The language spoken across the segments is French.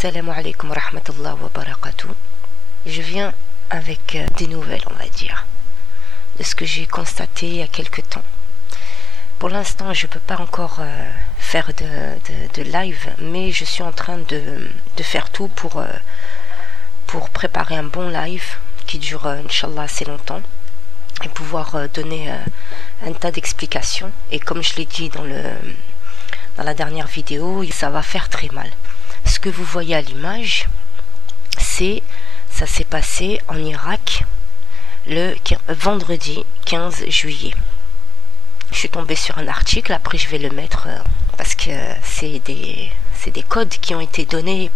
Salam alaikum wa rahmatullah wa barakatuh. Je viens avec des nouvelles, on va dire, de ce que j'ai constaté il y a quelque temps. Pour l'instant, je ne peux pas encore faire de live, mais je suis en train de faire tout pour préparer un bon live qui dure, Inch'Allah, assez longtemps et pouvoir donner un tas d'explications. Et comme je l'ai dit dans la dernière vidéo, ça va faire très mal. Ce que vous voyez à l'image, ça s'est passé en Irak le vendredi 15 juillet. Je suis tombée sur un article, après je vais le mettre parce que c'est des codes qui ont été donnés,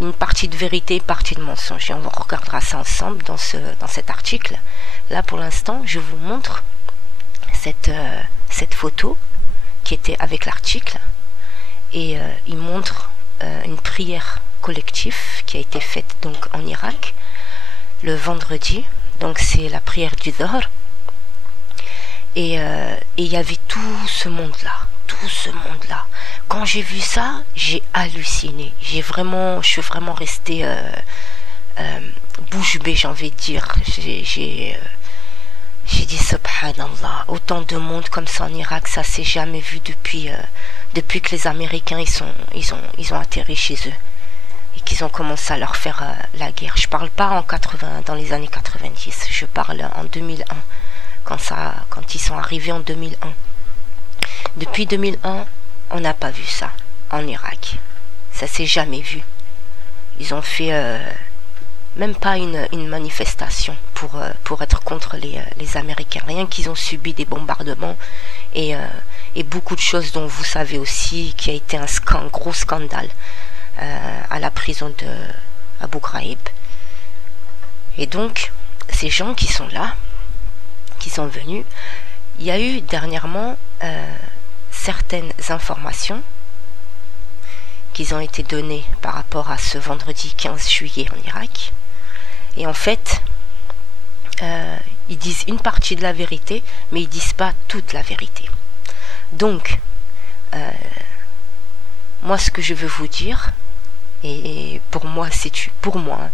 une partie de vérité, une partie de mensonge. Et on regardera ça ensemble dans cet article. Là pour l'instant, je vous montre cette photo qui était avec l'article. Et il montre une prière collective qui a été faite donc en Irak le vendredi. Donc c'est la prière du Dhahr. Et il y avait tout ce monde-là. Quand j'ai vu ça, j'ai halluciné. Je suis vraiment restée bouche bée, j'ai envie de dire. J'ai dit subhanallah, autant de monde comme ça en Irak, ça s'est jamais vu depuis que les Américains ils ont atterri chez eux et qu'ils ont commencé à leur faire la guerre. Je parle pas dans les années 90, je parle en 2001. Quand ils sont arrivés en 2001. Depuis 2001, on n'a pas vu ça en Irak. Ça s'est jamais vu. Ils ont fait même pas une manifestation pour être contre les Américains. Rien qu'ils ont subi des bombardements et beaucoup de choses dont vous savez aussi, qui a été un gros scandale à la prison de Abu Ghraib. Et donc, ces gens qui sont là, qui sont venus, il y a eu dernièrement certaines informations qui ont été données par rapport à ce vendredi 15 juillet en Irak. Et en fait, ils disent une partie de la vérité, mais ils disent pas toute la vérité. Donc, moi ce que je veux vous dire, et pour moi,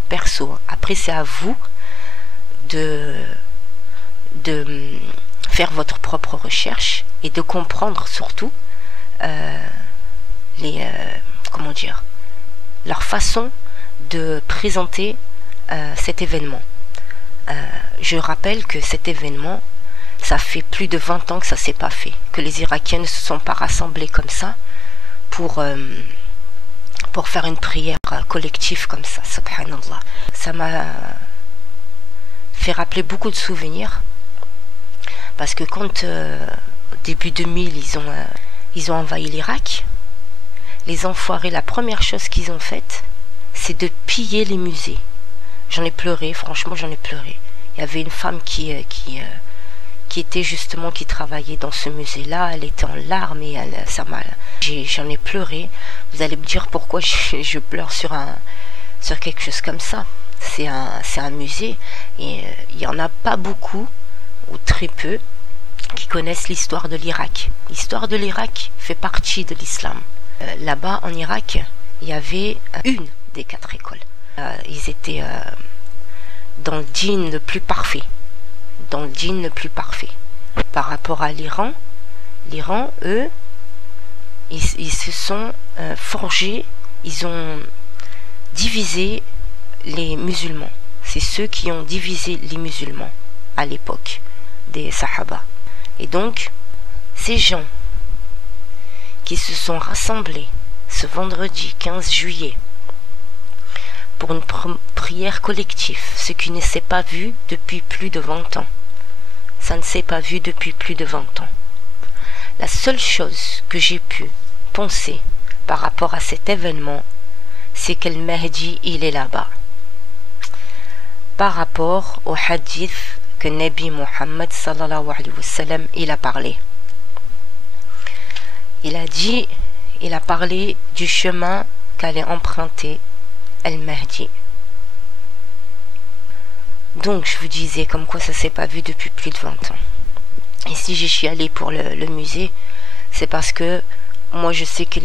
perso, après c'est à vous de faire votre propre recherche et de comprendre surtout leur façon de présenter cet événement. Je rappelle que cet événement, ça fait plus de 20 ans que ça s'est pas fait, que les Irakiens ne se sont pas rassemblés comme ça pour faire une prière collective comme ça, subhanallah. Ça m'a fait rappeler beaucoup de souvenirs. Parce que quand, début 2000, ils ont envahi l'Irak, les enfoirés, la première chose qu'ils ont faite, c'est de piller les musées. J'en ai pleuré, franchement, j'en ai pleuré. Il y avait une femme qui était justement, qui travaillait dans ce musée-là, elle était en larmes et j'en ai pleuré. Vous allez me dire pourquoi je pleure sur quelque chose comme ça. C'est un musée et il n'y en a pas beaucoup, ou très peu, qui connaissent l'histoire de l'Irak. L'histoire de l'Irak fait partie de l'islam. Là-bas, en Irak, il y avait une des 4 écoles. Ils étaient dans le djinn le plus parfait. Par rapport à l'Iran, eux, ils se sont forgés, ils ont divisé les musulmans. C'est ceux qui ont divisé les musulmans à l'époque des Sahaba. Et donc, ces gens qui se sont rassemblés ce vendredi 15 juillet pour une prière collective, ce qui ne s'est pas vu depuis plus de 20 ans. Ça ne s'est pas vu depuis plus de 20 ans. La seule chose que j'ai pu penser par rapport à cet événement, c'est que le Mahdi, il est là-bas. Par rapport au hadith que Nabi Muhammad sallallahu alayhi wa sallam, il a parlé. Il a parlé du chemin qu'allait emprunter Al-Mahdi. Donc je vous disais comme quoi ça s'est pas vu depuis plus de 20 ans. Et si j'y suis allée pour le musée, c'est parce que moi je sais que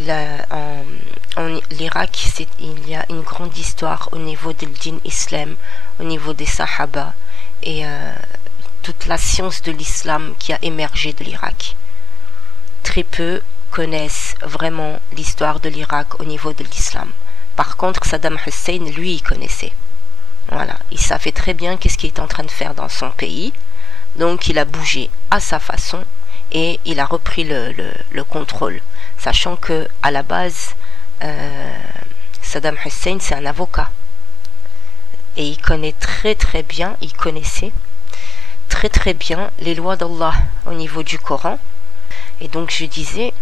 l'Irak, il y a une grande histoire au niveau du djinn islam, au niveau des sahaba et toute la science de l'islam qui a émergé de l'Irak. Très peu connaissent vraiment l'histoire de l'Irak au niveau de l'islam. Par contre, Saddam Hussein, lui, il connaissait. Voilà, il savait très bien qu'est-ce qu'il est en train de faire dans son pays. Donc, il a bougé à sa façon et il a repris le contrôle. Sachant que à la base, Saddam Hussein, c'est un avocat. Et il connaît très bien, il connaissait très bien les lois d'Allah au niveau du Coran. Et donc, je disais,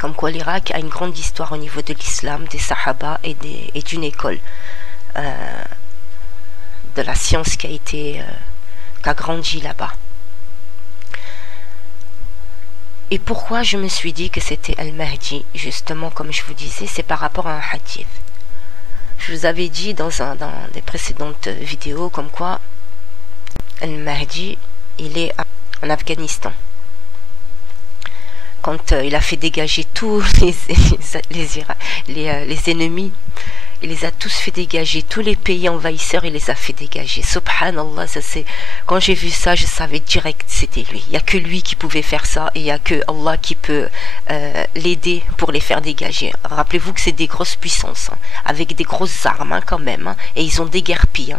comme quoi l'Irak a une grande histoire au niveau de l'islam, des sahaba et d'une école de la science qui a grandi là-bas. Et pourquoi je me suis dit que c'était Al-Mahdi, justement, comme je vous disais, c'est par rapport à un hadith. Je vous avais dit dans des précédentes vidéos comme quoi Al-Mahdi, il est en Afghanistan. Quand il a fait dégager tous les ennemis, il les a tous fait dégager, tous les pays envahisseurs, il les a fait dégager. Subhanallah, quand j'ai vu ça, je savais direct c'était lui. Il n'y a que lui qui pouvait faire ça et il n'y a que Allah qui peut l'aider pour les faire dégager. Rappelez-vous que c'est des grosses puissances, hein, avec des grosses armes hein, quand même, hein, et ils ont déguerpi.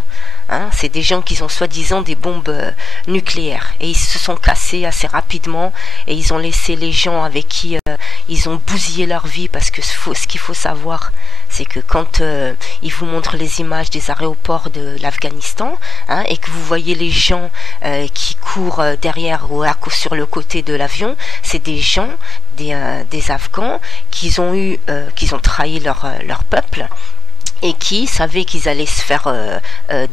C'est des gens qui ont soi-disant des bombes nucléaires et ils se sont cassés assez rapidement et ils ont laissé les gens avec qui ils ont bousillé leur vie, parce que ce qu'il faut savoir, c'est que quand ils vous montrent les images des aéroports de l'Afghanistan hein, et que vous voyez les gens qui courent derrière ou sur le côté de l'avion, c'est des gens, des Afghans qui ont trahi leur peuple et qui savaient qu'ils allaient se faire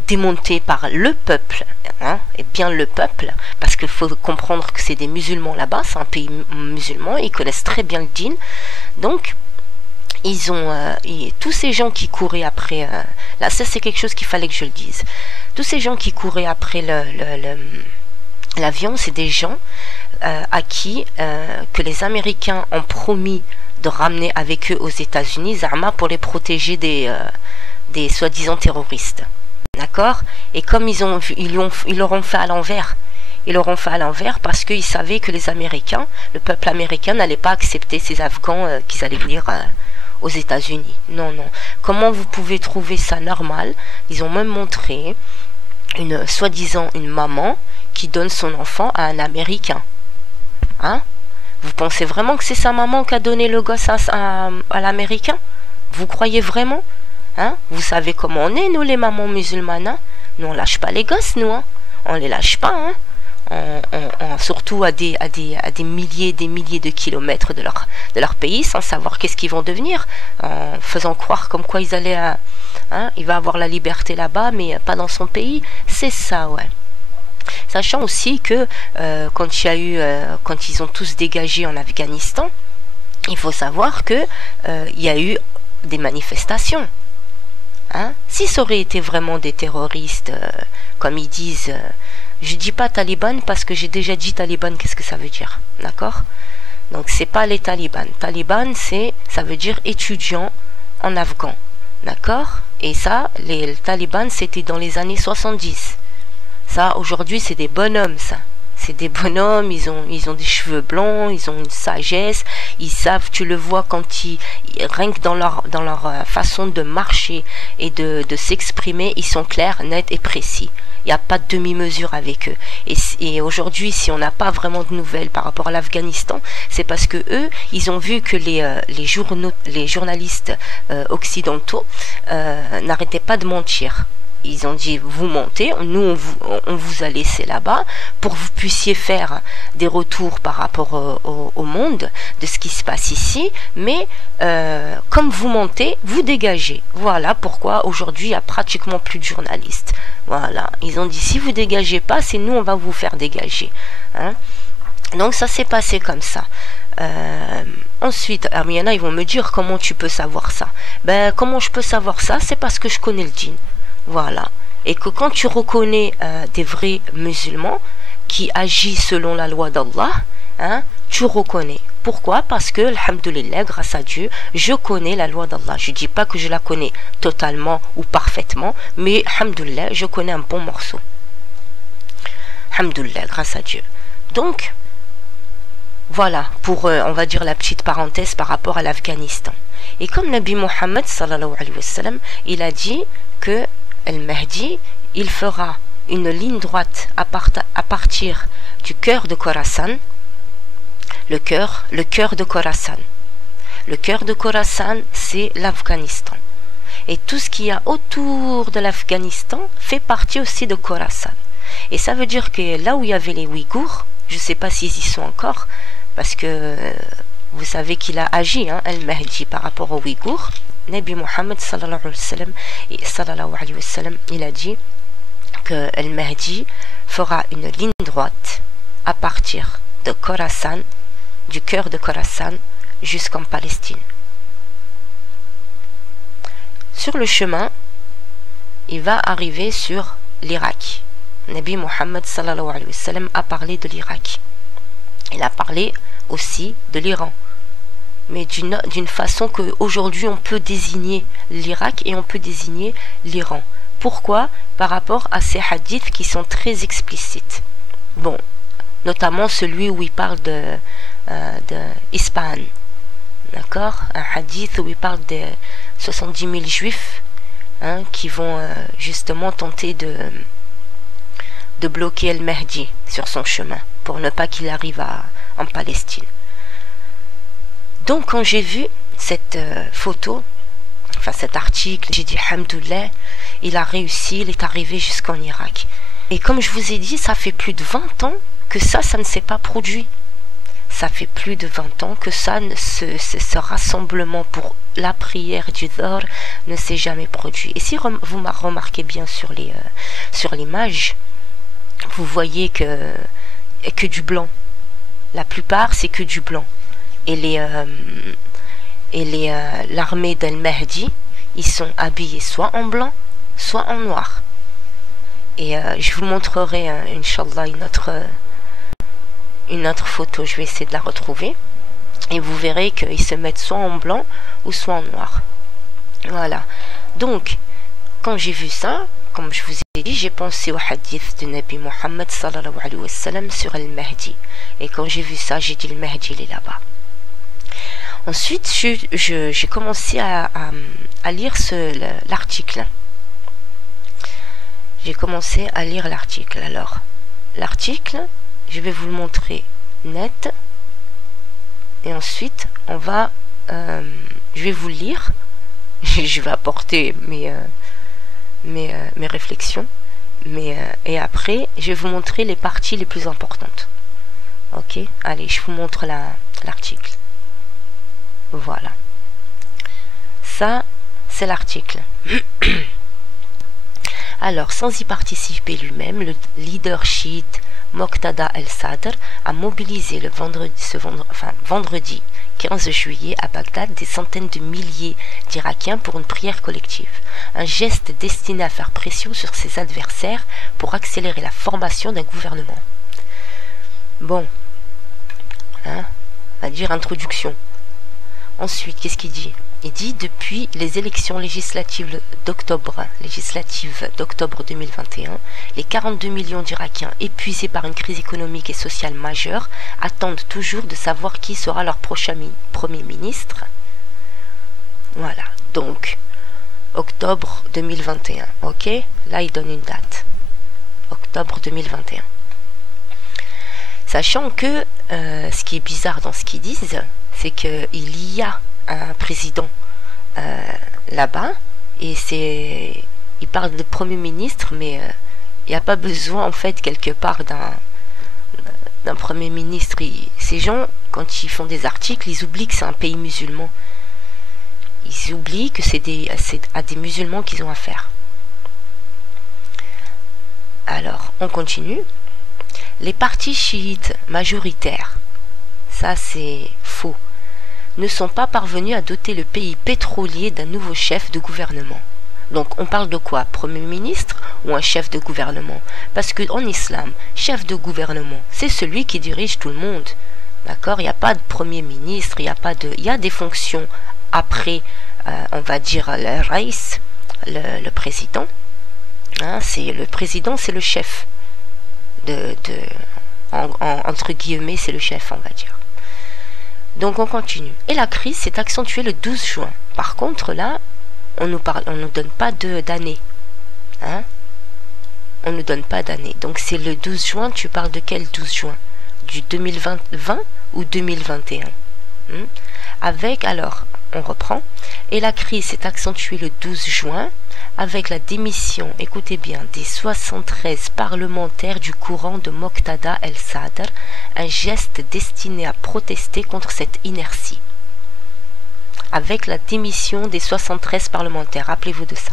démonter par le peuple, hein, et bien le peuple, parce qu'il faut comprendre que c'est des musulmans là-bas, c'est un pays musulman, ils connaissent très bien le djinn, donc tous ces gens qui couraient après, là ça c'est quelque chose qu'il fallait que je le dise, tous ces gens qui couraient après l'avion, c'est des gens à qui que les Américains ont promis de ramener avec eux aux États-Unis, Zama, pour les protéger des soi-disant terroristes. D'accord? Et comme ils leur ont fait à l'envers. Ils leur ont fait à l'envers parce qu'ils savaient que les Américains, le peuple américain n'allait pas accepter ces Afghans qu'ils allaient venir aux États-Unis. Non. Comment vous pouvez trouver ça normal? Ils ont même montré soi-disant une maman qui donne son enfant à un Américain. Hein? Vous pensez vraiment que c'est sa maman qui a donné le gosse à l'Américain? Vous croyez vraiment? Hein? Vous savez comment on est, nous, les mamans musulmanes, hein? Nous, on lâche pas les gosses, nous. Hein? On les lâche pas. Hein? Surtout à des milliers de kilomètres de leur pays, sans savoir qu'est-ce qu'ils vont devenir, en faisant croire comme quoi ils allaient il va avoir la liberté là-bas, mais pas dans son pays. C'est ça, ouais. Sachant aussi que quand ils ont tous dégagé en Afghanistan, il faut savoir que il y a eu des manifestations. Hein? Si ça aurait été vraiment des terroristes, comme ils disent, je dis pas talibans parce que j'ai déjà dit taliban, qu'est-ce que ça veut dire, d'accord? Donc c'est pas les talibans. Taliban, ça veut dire étudiant en afghan, d'accord? Et ça, les talibans, c'était dans les années 70. Ça, aujourd'hui, c'est des bonhommes, ça. C'est des bonhommes, ils ont des cheveux blancs, ils ont une sagesse, ils savent, tu le vois quand rien que dans leur façon de marcher et de s'exprimer, ils sont clairs, nets et précis. Il n'y a pas de demi-mesure avec eux. Et aujourd'hui, si on n'a pas vraiment de nouvelles par rapport à l'Afghanistan, c'est parce que eux, ils ont vu que les journalistes occidentaux n'arrêtaient pas de mentir. Ils ont dit, vous mentez, nous on vous a laissé là-bas pour que vous puissiez faire des retours par rapport au monde, de ce qui se passe ici, mais comme vous mentez, vous dégagez. Voilà pourquoi aujourd'hui il n'y a pratiquement plus de journalistes. Voilà, ils ont dit, si vous dégagez pas, c'est nous on va vous faire dégager. Hein? Donc ça s'est passé comme ça. Ensuite, il y en a, ils vont me dire, comment tu peux savoir ça? Ben, comment je peux savoir ça? C'est parce que je connais le djinn. Voilà. Et que quand tu reconnais des vrais musulmans qui agissent selon la loi d'Allah, hein, tu reconnais. Pourquoi? Parce que, alhamdoulilah, grâce à Dieu, je connais la loi d'Allah. Je ne dis pas que je la connais totalement ou parfaitement, mais alhamdoulilah, je connais un bon morceau. Alhamdoulilah, grâce à Dieu. Donc, voilà, pour, on va dire, la petite parenthèse par rapport à l'Afghanistan. Et comme Nabi Mohammed, sallallahu alayhi wa sallam, il a dit que Al-Mahdi, il fera une ligne droite à partir du cœur de Khorasan, le cœur de Khorasan. Le cœur de Khorasan, c'est l'Afghanistan. Et tout ce qu'il y a autour de l'Afghanistan fait partie aussi de Khorasan. Et ça veut dire que là où il y avait les Ouïghours, je ne sais pas s'ils y sont encore, parce que vous savez qu'il a agi, Al-Mahdi, par rapport aux Ouïghours. Nabi Mohammed sallallahu alayhi wa sallam, il a dit que Al-Mahdi fera une ligne droite à partir de Khorasan, du cœur de Khorasan, jusqu'en Palestine. Sur le chemin, il va arriver sur l'Irak. Nabi Mohammed sallallahu alayhi wa sallam a parlé de l'Irak. Il a parlé aussi de l'Iran, mais d'une façon qu'aujourd'hui on peut désigner l'Irak et on peut désigner l'Iran. Pourquoi? Par rapport à ces hadiths qui sont très explicites. Bon, notamment celui où il parle de Ispahan. D'accord? Un hadith où il parle de 70 000 juifs qui vont justement tenter de bloquer Al-Mahdi sur son chemin pour ne pas qu'il arrive en Palestine. Donc quand j'ai vu cette photo, enfin cet article, j'ai dit Alhamdoulilah, il a réussi, il est arrivé jusqu'en Irak. Et comme je vous ai dit, ça fait plus de 20 ans que ça ne s'est pas produit. Ça fait plus de 20 ans que ce rassemblement pour la prière du Dhuhr ne s'est jamais produit. Et si vous remarquez bien sur l'image, vous voyez que du blanc. La plupart, c'est que du blanc. Et l'armée d'Al-Mahdi, ils sont habillés soit en blanc, soit en noir. Et je vous montrerai, Inch'Allah, une autre photo. Je vais essayer de la retrouver. Et vous verrez qu'ils se mettent soit en blanc ou soit en noir. Voilà. Donc, quand j'ai vu ça, comme je vous ai dit, j'ai pensé au hadith de Nabi Mohammed sallallahu alayhi wa sallam sur Al-Mahdi. Et quand j'ai vu ça, j'ai dit le Mahdi, il est là-bas. Ensuite, j'ai commencé à lire l'article. J'ai commencé à lire l'article. Alors, l'article, je vais vous le montrer net. Et ensuite, je vais vous le lire. Je vais apporter mes réflexions. Et après, je vais vous montrer les parties les plus importantes. Ok? Allez, je vous montre l'article. Voilà. Ça, c'est l'article. Alors, sans y participer lui-même, le leader chiite Moqtada el-Sadr a mobilisé vendredi 15 juillet à Bagdad des centaines de milliers d'Irakiens pour une prière collective. Un geste destiné à faire pression sur ses adversaires pour accélérer la formation d'un gouvernement. Bon, on va dire introduction. Ensuite, qu'est-ce qu'il dit? Il dit, depuis les élections législatives d'octobre 2021, les 42 millions d'Irakiens épuisés par une crise économique et sociale majeure attendent toujours de savoir qui sera leur prochain Premier ministre. Voilà, donc, octobre 2021, ok? Là, il donne une date. Octobre 2021. Sachant que, ce qui est bizarre dans ce qu'ils disent, c'est qu'il y a un président là-bas, et il parle de Premier ministre, mais il n'y a pas besoin, en fait, quelque part d'un Premier ministre. Ces gens, quand ils font des articles, ils oublient que c'est un pays musulman. Ils oublient que c'est à des musulmans qu'ils ont affaire. Alors, on continue. Les partis chiites majoritaires, ça c'est faux, ne sont pas parvenus à doter le pays pétrolier d'un nouveau chef de gouvernement. Donc on parle de quoi? Premier ministre ou un chef de gouvernement? Parce qu'en islam, chef de gouvernement, c'est celui qui dirige tout le monde. D'accord? Il n'y a pas de premier ministre, il y a des fonctions après, on va dire, le raïs, le président. Hein, le président, c'est le chef. Entre guillemets, c'est le chef, on va dire. Donc on continue. Et la crise s'est accentuée le 12 juin. Par contre, là, on nous donne pas d'année. Hein? On ne nous donne pas d'année. Donc c'est le 12 juin, tu parles de quel 12 juin? Du 2020 ou 2021? Avec, alors, on reprend. Et la crise s'est accentuée le 12 juin avec la démission, écoutez bien, des 73 parlementaires du courant de Moqtada el-Sadr, un geste destiné à protester contre cette inertie. Avec la démission des 73 parlementaires, rappelez-vous de ça.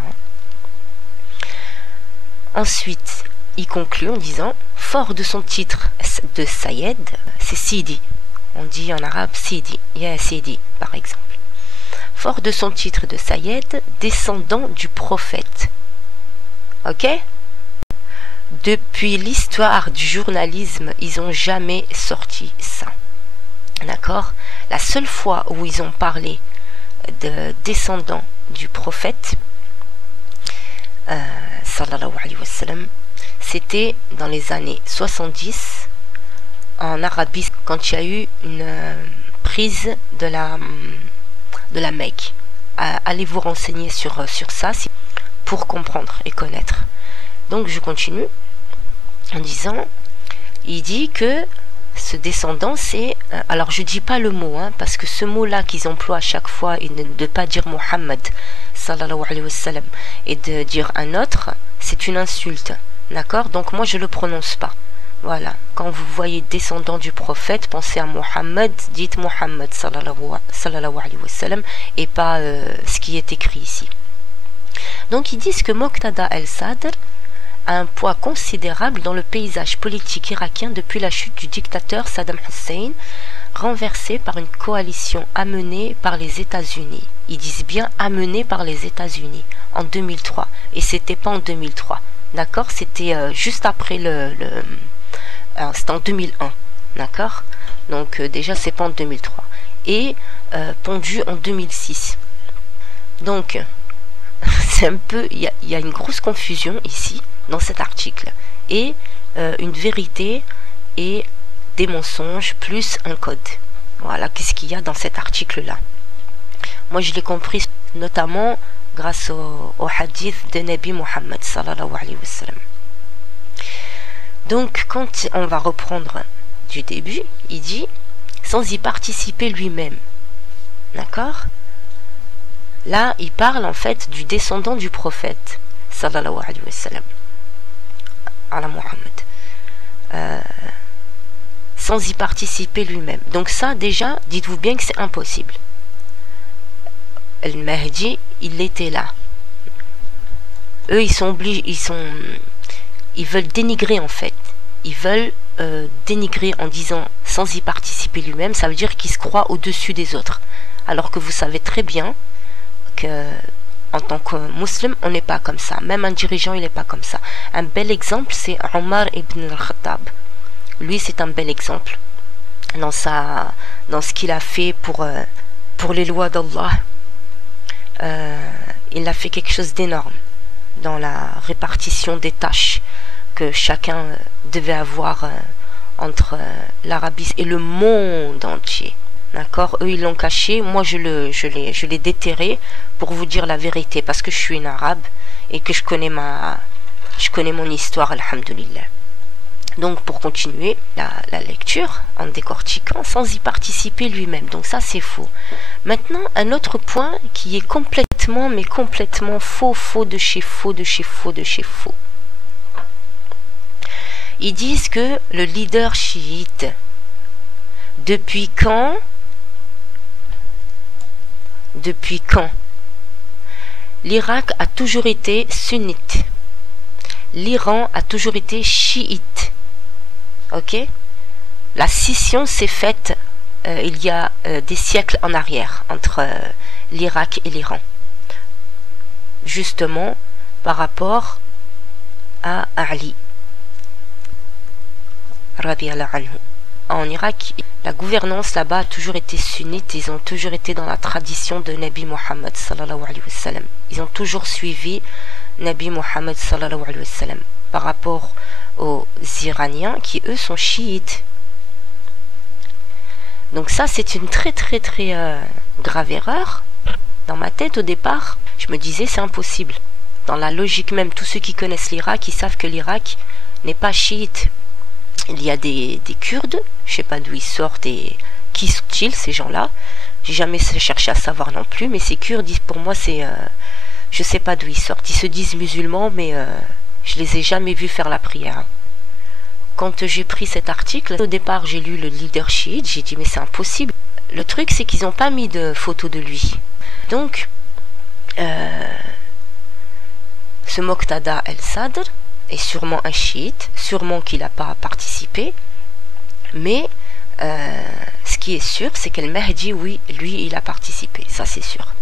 Ensuite, il conclut en disant, fort de son titre de Sayed, c'est Sidi, on dit en arabe Sidi, ya Sidi par exemple. Fort de son titre de Sayed, descendant du prophète. Ok? Depuis l'histoire du journalisme, ils n'ont jamais sorti ça. D'accord? La seule fois où ils ont parlé de descendant du prophète, sallallahu alayhi wa sallam, c'était dans les années 70 en Arabie, quand il y a eu une prise de la Mecque. Allez vous renseigner sur ça pour comprendre et connaître. Donc je continue en disant, il dit que ce descendant c'est, alors je dis pas le mot, hein, parce que ce mot là qu'ils emploient à chaque fois, et de ne pas dire Muhammad sallallahu alayhi wa sallam et de dire un autre, c'est une insulte, d'accord? Donc moi je le prononce pas. Voilà, quand vous voyez descendant du prophète, pensez à Muhammad, dites Muhammad sallallahu alayhi wa sallam et pas ce qui est écrit ici. Donc ils disent que Moqtada el-Sadr a un poids considérable dans le paysage politique irakien depuis la chute du dictateur Saddam Hussein, renversé par une coalition amenée par les États-Unis. Ils disent bien amenée par les États-Unis en 2003, et c'était pas en 2003, d'accord? C'était juste après c'était en 2001, d'accord? Donc déjà c'est pas en 2003, et pondu en 2006. Donc c'est un peu, il y a une grosse confusion ici dans cet article, et une vérité et des mensonges plus un code. Voilà, qu'est-ce qu'il y a dans cet article là. Moi je l'ai compris notamment grâce au hadith de Nabi Muhammad sallallahu alayhi wa sallam. Donc quand on va reprendre du début, il dit sans y participer lui-même, d'accord? Là il parle en fait du descendant du prophète sallallahu alayhi wa sallam, ala Muhammad, sans y participer lui-même. Donc ça déjà, dites-vous bien que c'est impossible. Al-Mahdi, il était là. Eux, ils sont obligés, ils veulent dénigrer en fait. Ils veulent dénigrer en disant sans y participer lui-même. Ça veut dire qu'ils se croient au-dessus des autres. Alors que vous savez très bien que en tant que musulman, on n'est pas comme ça. Même un dirigeant, il n'est pas comme ça. Un bel exemple, c'est Omar ibn al-Khattab. Lui, c'est un bel exemple dans ce qu'il a fait pour les lois d'Allah. Il a fait quelque chose d'énorme dans la répartition des tâches que chacun devait avoir entre l'Arabie et le monde entier. D'accord? Eux ils l'ont caché, moi je l'ai déterré pour vous dire la vérité, parce que je suis une arabe et que je connais mon histoire, alhamdoulilah. Donc pour continuer la lecture en décortiquant sans y participer lui-même, donc ça c'est faux. Maintenant un autre point qui est complètement faux de chez faux. Ils disent que le leader chiite, depuis quand l'Irak a toujours été sunnite, l'Iran a toujours été chiite. Ok? La scission s'est faite il y a des siècles en arrière entre l'Irak et l'Iran, justement par rapport à Ali radiyallahu anhu. en Irak, la gouvernance là-bas a toujours été sunnite, ils ont toujours été dans la tradition de Nabi Muhammad sallallahu alayhi wa sallam. Ils ont toujours suivi Nabi Muhammad sallallahu alayhi wa sallam par rapport aux Iraniens qui eux sont chiites. Donc ça c'est une très grave erreur. Dans ma tête au départ, je me disais c'est impossible. Dans la logique même, tous ceux qui connaissent l'Irak, ils savent que l'Irak n'est pas chiite. Il y a des Kurdes, je sais pas d'où ils sortent et qui sont-ils ces gens-là. J'ai jamais cherché à savoir non plus, mais ces Kurdes, pour moi c'est, je sais pas d'où ils sortent. Ils se disent musulmans, mais je les ai jamais vus faire la prière. Quand j'ai pris cet article, au départ j'ai lu le leader chiite, j'ai dit mais c'est impossible. Le truc c'est qu'ils n'ont pas mis de photo de lui. Donc ce Moqtada el-Sadr est sûrement un chiite, sûrement qu'il n'a pas participé, mais ce qui est sûr, c'est qu'El Mahdi, oui, lui, il a participé, ça c'est sûr.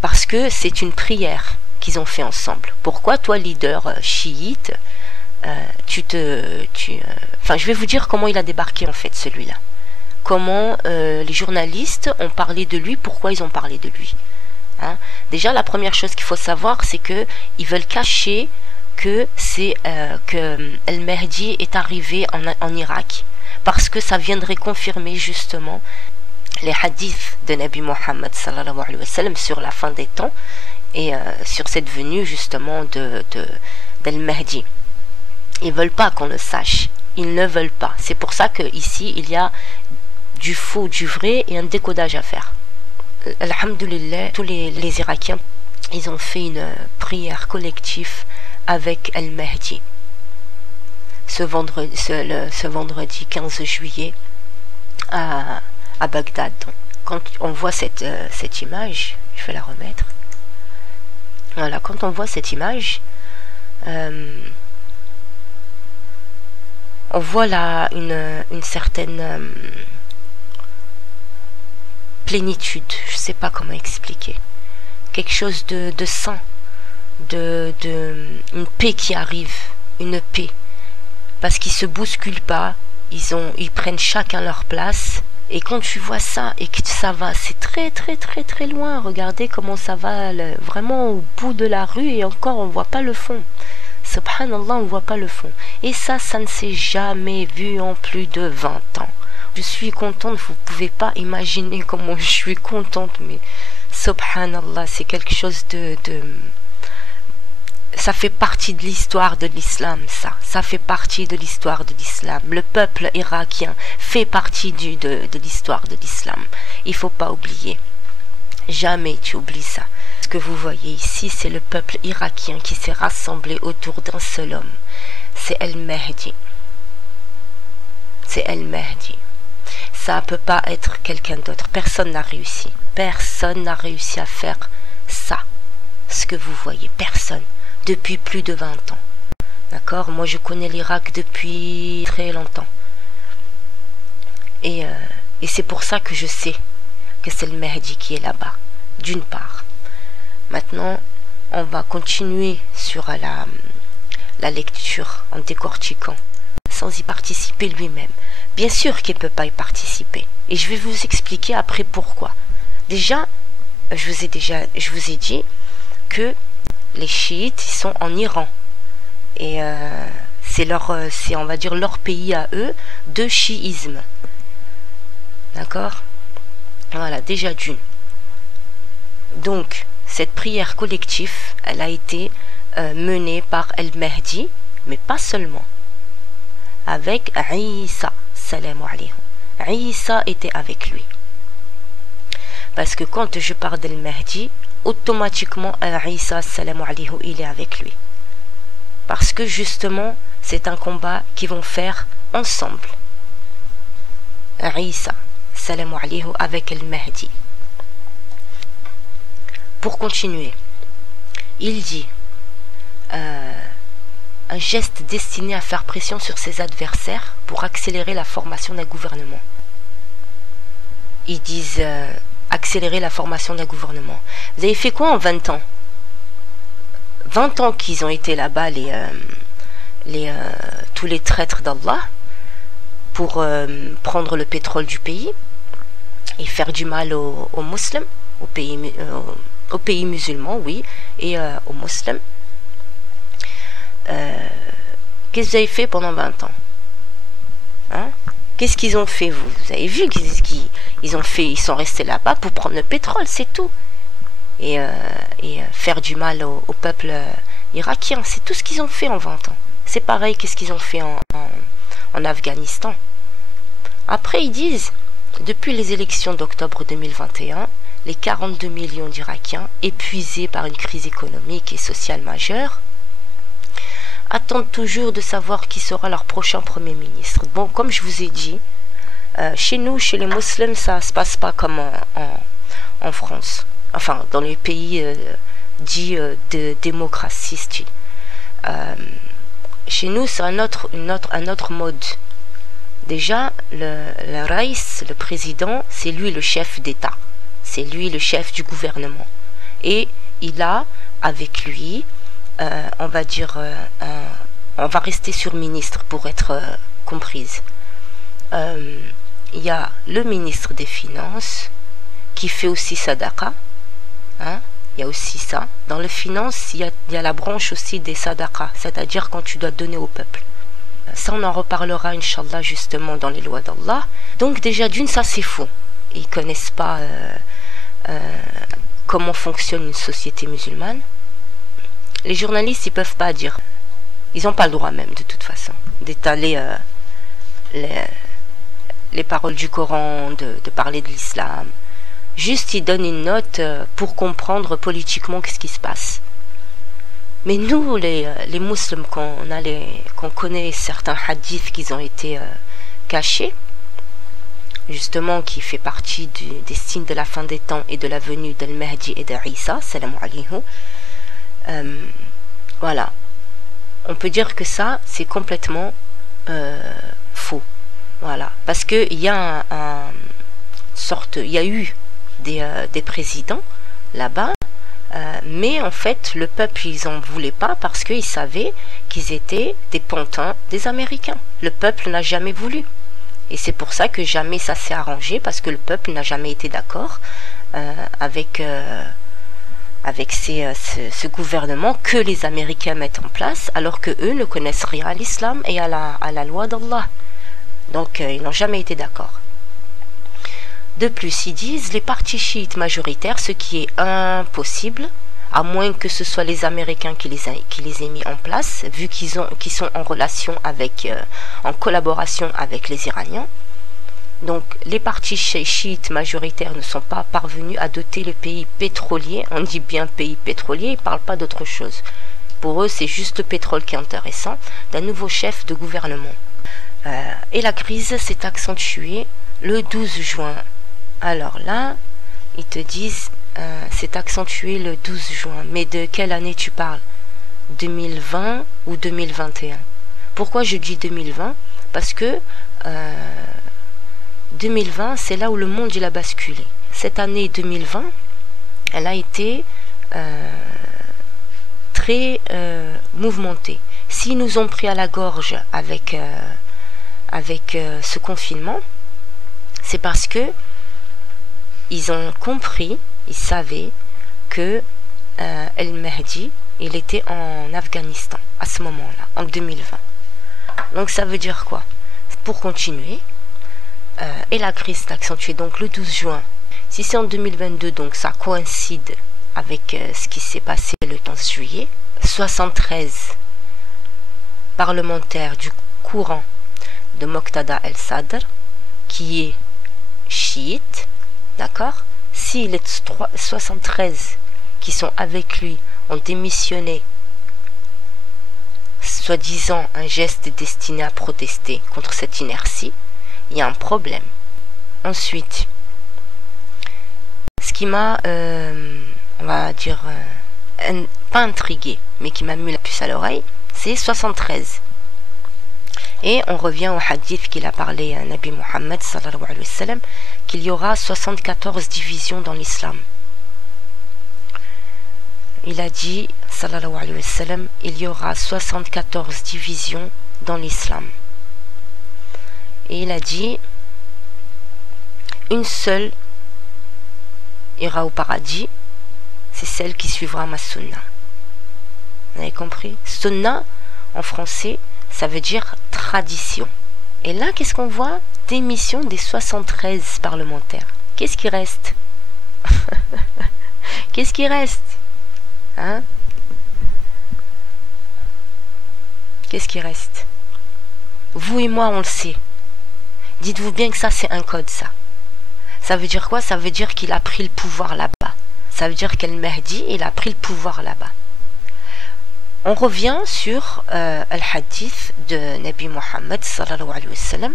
Parce que c'est une prière qu'ils ont fait ensemble. Pourquoi, toi, leader chiite, enfin, je vais vous dire comment il a débarqué, en fait, celui-là. Comment les journalistes ont parlé de lui, pourquoi ils ont parlé de lui. Hein? Déjà, la première chose qu'il faut savoir, c'est que ils veulent cacher que c'est que El Mahdi est arrivé en Irak, parce que ça viendrait confirmer justement les hadiths de Nabi Muhammad sallallahu alayhi wa sallam sur la fin des temps et sur cette venue justement d'El Mahdi. Ils veulent pas qu'on le sache, ils ne veulent pas. C'est pour ça que ici il y a du faux, du vrai et un décodage à faire. Alhamdulillah, tous les Irakiens, ils ont fait une prière collective avec El Mahdi ce vendredi 15 juillet à Bagdad. Donc, quand on voit cette image, je vais la remettre. Voilà, quand on voit cette image, on voit là une certaine plénitude, je sais pas comment expliquer, quelque chose de saint, une paix qui arrive, une paix, parce qu'ils se bousculent pas, ils prennent chacun leur place, et quand tu vois ça et que ça va, c'est très loin, regardez comment ça va vraiment au bout de la rue et encore on voit pas le fond. Subhanallah, on voit pas le fond, et ça ne s'est jamais vu en plus de 20 ans. Je suis contente, vous pouvez pas imaginer comment je suis contente, mais subhanallah, c'est quelque chose ça fait partie de l'histoire de l'islam, ça fait partie de l'histoire de l'islam. Le peuple irakien fait partie de l'histoire de l'islam. Il faut pas oublier, jamais tu oublies ça. Ce que vous voyez ici, c'est le peuple irakien qui s'est rassemblé autour d'un seul homme, c'est El Mahdi. C'est El Mahdi. Ça ne peut pas être quelqu'un d'autre. Personne n'a réussi. Personne n'a réussi à faire ça. Ce que vous voyez. Personne. Depuis plus de 20 ans. D'accord? Moi, je connais l'Irak depuis très longtemps. Et c'est pour ça que je sais que c'est le Mahdi qui est là-bas. D'une part. Maintenant, on va continuer sur la lecture en décortiquant. Sans y participer lui-même. Bien sûr qu'il ne peut pas y participer. Et je vais vous expliquer après pourquoi. Déjà, je vous ai dit que les chiites ils sont en Iran. Et c'est on va dire leur pays à eux de chiisme. D'accord? Voilà, déjà d'une. Donc, cette prière collective, elle a été menée par El Mahdi, mais pas seulement. Avec Isa, salam alayhi. Isa était avec lui. Parce que quand je parle d'El Mahdi, automatiquement Isa, salam alayhi, il est avec lui. Parce que justement, c'est un combat qu'ils vont faire ensemble. Isa, salam alayhi, avec El Mahdi. Pour continuer, il dit un geste destiné à faire pression sur ses adversaires pour accélérer la formation d'un gouvernement. Ils disent accélérer la formation d'un gouvernement. Vous avez fait quoi en 20 ans? 20 ans qu'ils ont été là-bas, tous les traîtres d'Allah pour prendre le pétrole du pays et faire du mal aux musulmans, aux pays musulmans, oui, et aux musulmans. Qu'est-ce que vous avez fait pendant 20 ans, hein? Qu'est-ce qu'ils ont fait, vous avez vu qu'ils ont fait? Ils sont restés là-bas pour prendre le pétrole, c'est tout. Et faire du mal au peuple irakien, c'est tout ce qu'ils ont fait en 20 ans. C'est pareil qu'est-ce qu'ils ont fait en Afghanistan. Après, ils disent, depuis les élections d'octobre 2021, les 42 millions d'Irakiens, épuisés par une crise économique et sociale majeure, attendent toujours de savoir qui sera leur prochain Premier ministre. Bon, comme je vous ai dit, chez nous, chez les musulmans, ça ne se passe pas comme en France. Enfin, dans les pays dits de démocratie. Chez nous, c'est un autre mode. Déjà, le Raïs, le président, c'est lui le chef d'État. C'est lui le chef du gouvernement. Et il a avec lui, on va dire, on va rester sur ministre pour être comprise. Il y a le ministre des Finances qui fait aussi sadaqa. Hein? Il y a aussi ça. Dans les finances, il y a la branche aussi des sadaqa, c'est-à-dire quand tu dois donner au peuple. Ça, on en reparlera, Inch'Allah, justement, dans les lois d'Allah. Donc, déjà, d'une, ça, c'est faux. Ils ne connaissent pas comment fonctionne une société musulmane. Les journalistes, ils ne peuvent pas dire. Ils n'ont pas le droit même, de toute façon, d'étaler les paroles du Coran, de parler de l'islam. Juste, ils donnent une note pour comprendre politiquement qu'est-ce qui se passe. Mais nous, les musulmans, qu'on connaît certains hadiths qui ont été cachés, justement, qui fait partie des signes de la fin des temps et de la venue d'Al-Mahdi et d'Isa, salam alayhi. Voilà. On peut dire que ça, c'est complètement faux. Voilà. Parce qu'il y a il y a eu des présidents là-bas, mais en fait le peuple, ils n'en voulaient pas parce qu'ils savaient qu'ils étaient des pantins des Américains. Le peuple n'a jamais voulu, et c'est pour ça que jamais ça s'est arrangé, parce que le peuple n'a jamais été d'accord avec ce gouvernement que les Américains mettent en place, alors que eux ne connaissent rien à l'islam et à la loi d'Allah. Donc ils n'ont jamais été d'accord. De plus, ils disent les partis chiites majoritaires, ce qui est impossible, à moins que ce soit les Américains qui les aient mis en place, vu qu'ils sont en relation en collaboration avec les Iraniens. Donc, les partis chiites majoritaires ne sont pas parvenus à doter le pays pétrolier. On dit bien pays pétrolier, ils ne parlent pas d'autre chose. Pour eux, c'est juste le pétrole qui est intéressant, d'un nouveau chef de gouvernement. Et la crise s'est accentuée le 12 juin. Alors là, ils te disent, c'est accentué le 12 juin. Mais de quelle année tu parles? 2020 ou 2021? Pourquoi je dis 2020? Parce que 2020, c'est là où le monde il a basculé. Cette année 2020, elle a été très mouvementée. S'ils nous ont pris à la gorge avec ce confinement, c'est parce que ils ont compris, ils savaient que El-Mahdi, il était en Afghanistan à ce moment-là, en 2020. Donc ça veut dire quoi? Pour continuer, et la crise s'est accentuée donc le 12 juin. Si c'est en 2022, donc ça coïncide avec ce qui s'est passé le 15 juillet. 73 parlementaires du courant de Moqtada el-Sadr, qui est chiite, d'accord? Si les 73 qui sont avec lui ont démissionné, soi-disant un geste destiné à protester contre cette inertie, il y a un problème. Ensuite, ce qui m'a, on va dire, pas intrigué, mais qui m'a mis la puce à l'oreille, c'est 73. Et on revient au hadith qu'il a parlé à Nabi Muhammad sallallahu alayhi wa sallam, qu'il y aura 74 divisions dans l'islam. il a dit, sallallahu alayhi wa sallam, il y aura 74 divisions dans l'islam. Et il a dit, une seule ira au paradis, c'est celle qui suivra ma sunna. Vous avez compris? Sunna, en français, ça veut dire tradition. Et là, qu'est-ce qu'on voit? Démission des 73 parlementaires. Qu'est-ce qui reste? Qu'est-ce qui reste? Hein? Qu'est-ce qui reste? Vous et moi, on le sait. Dites-vous bien que ça, c'est un code, ça. Ça veut dire quoi? Ça veut dire qu'il a pris le pouvoir là-bas. Ça veut dire qu'Al-Mahdi, il a pris le pouvoir là-bas. On revient sur al-hadith de Nabi Muhammad sallallahu alayhi wa sallam.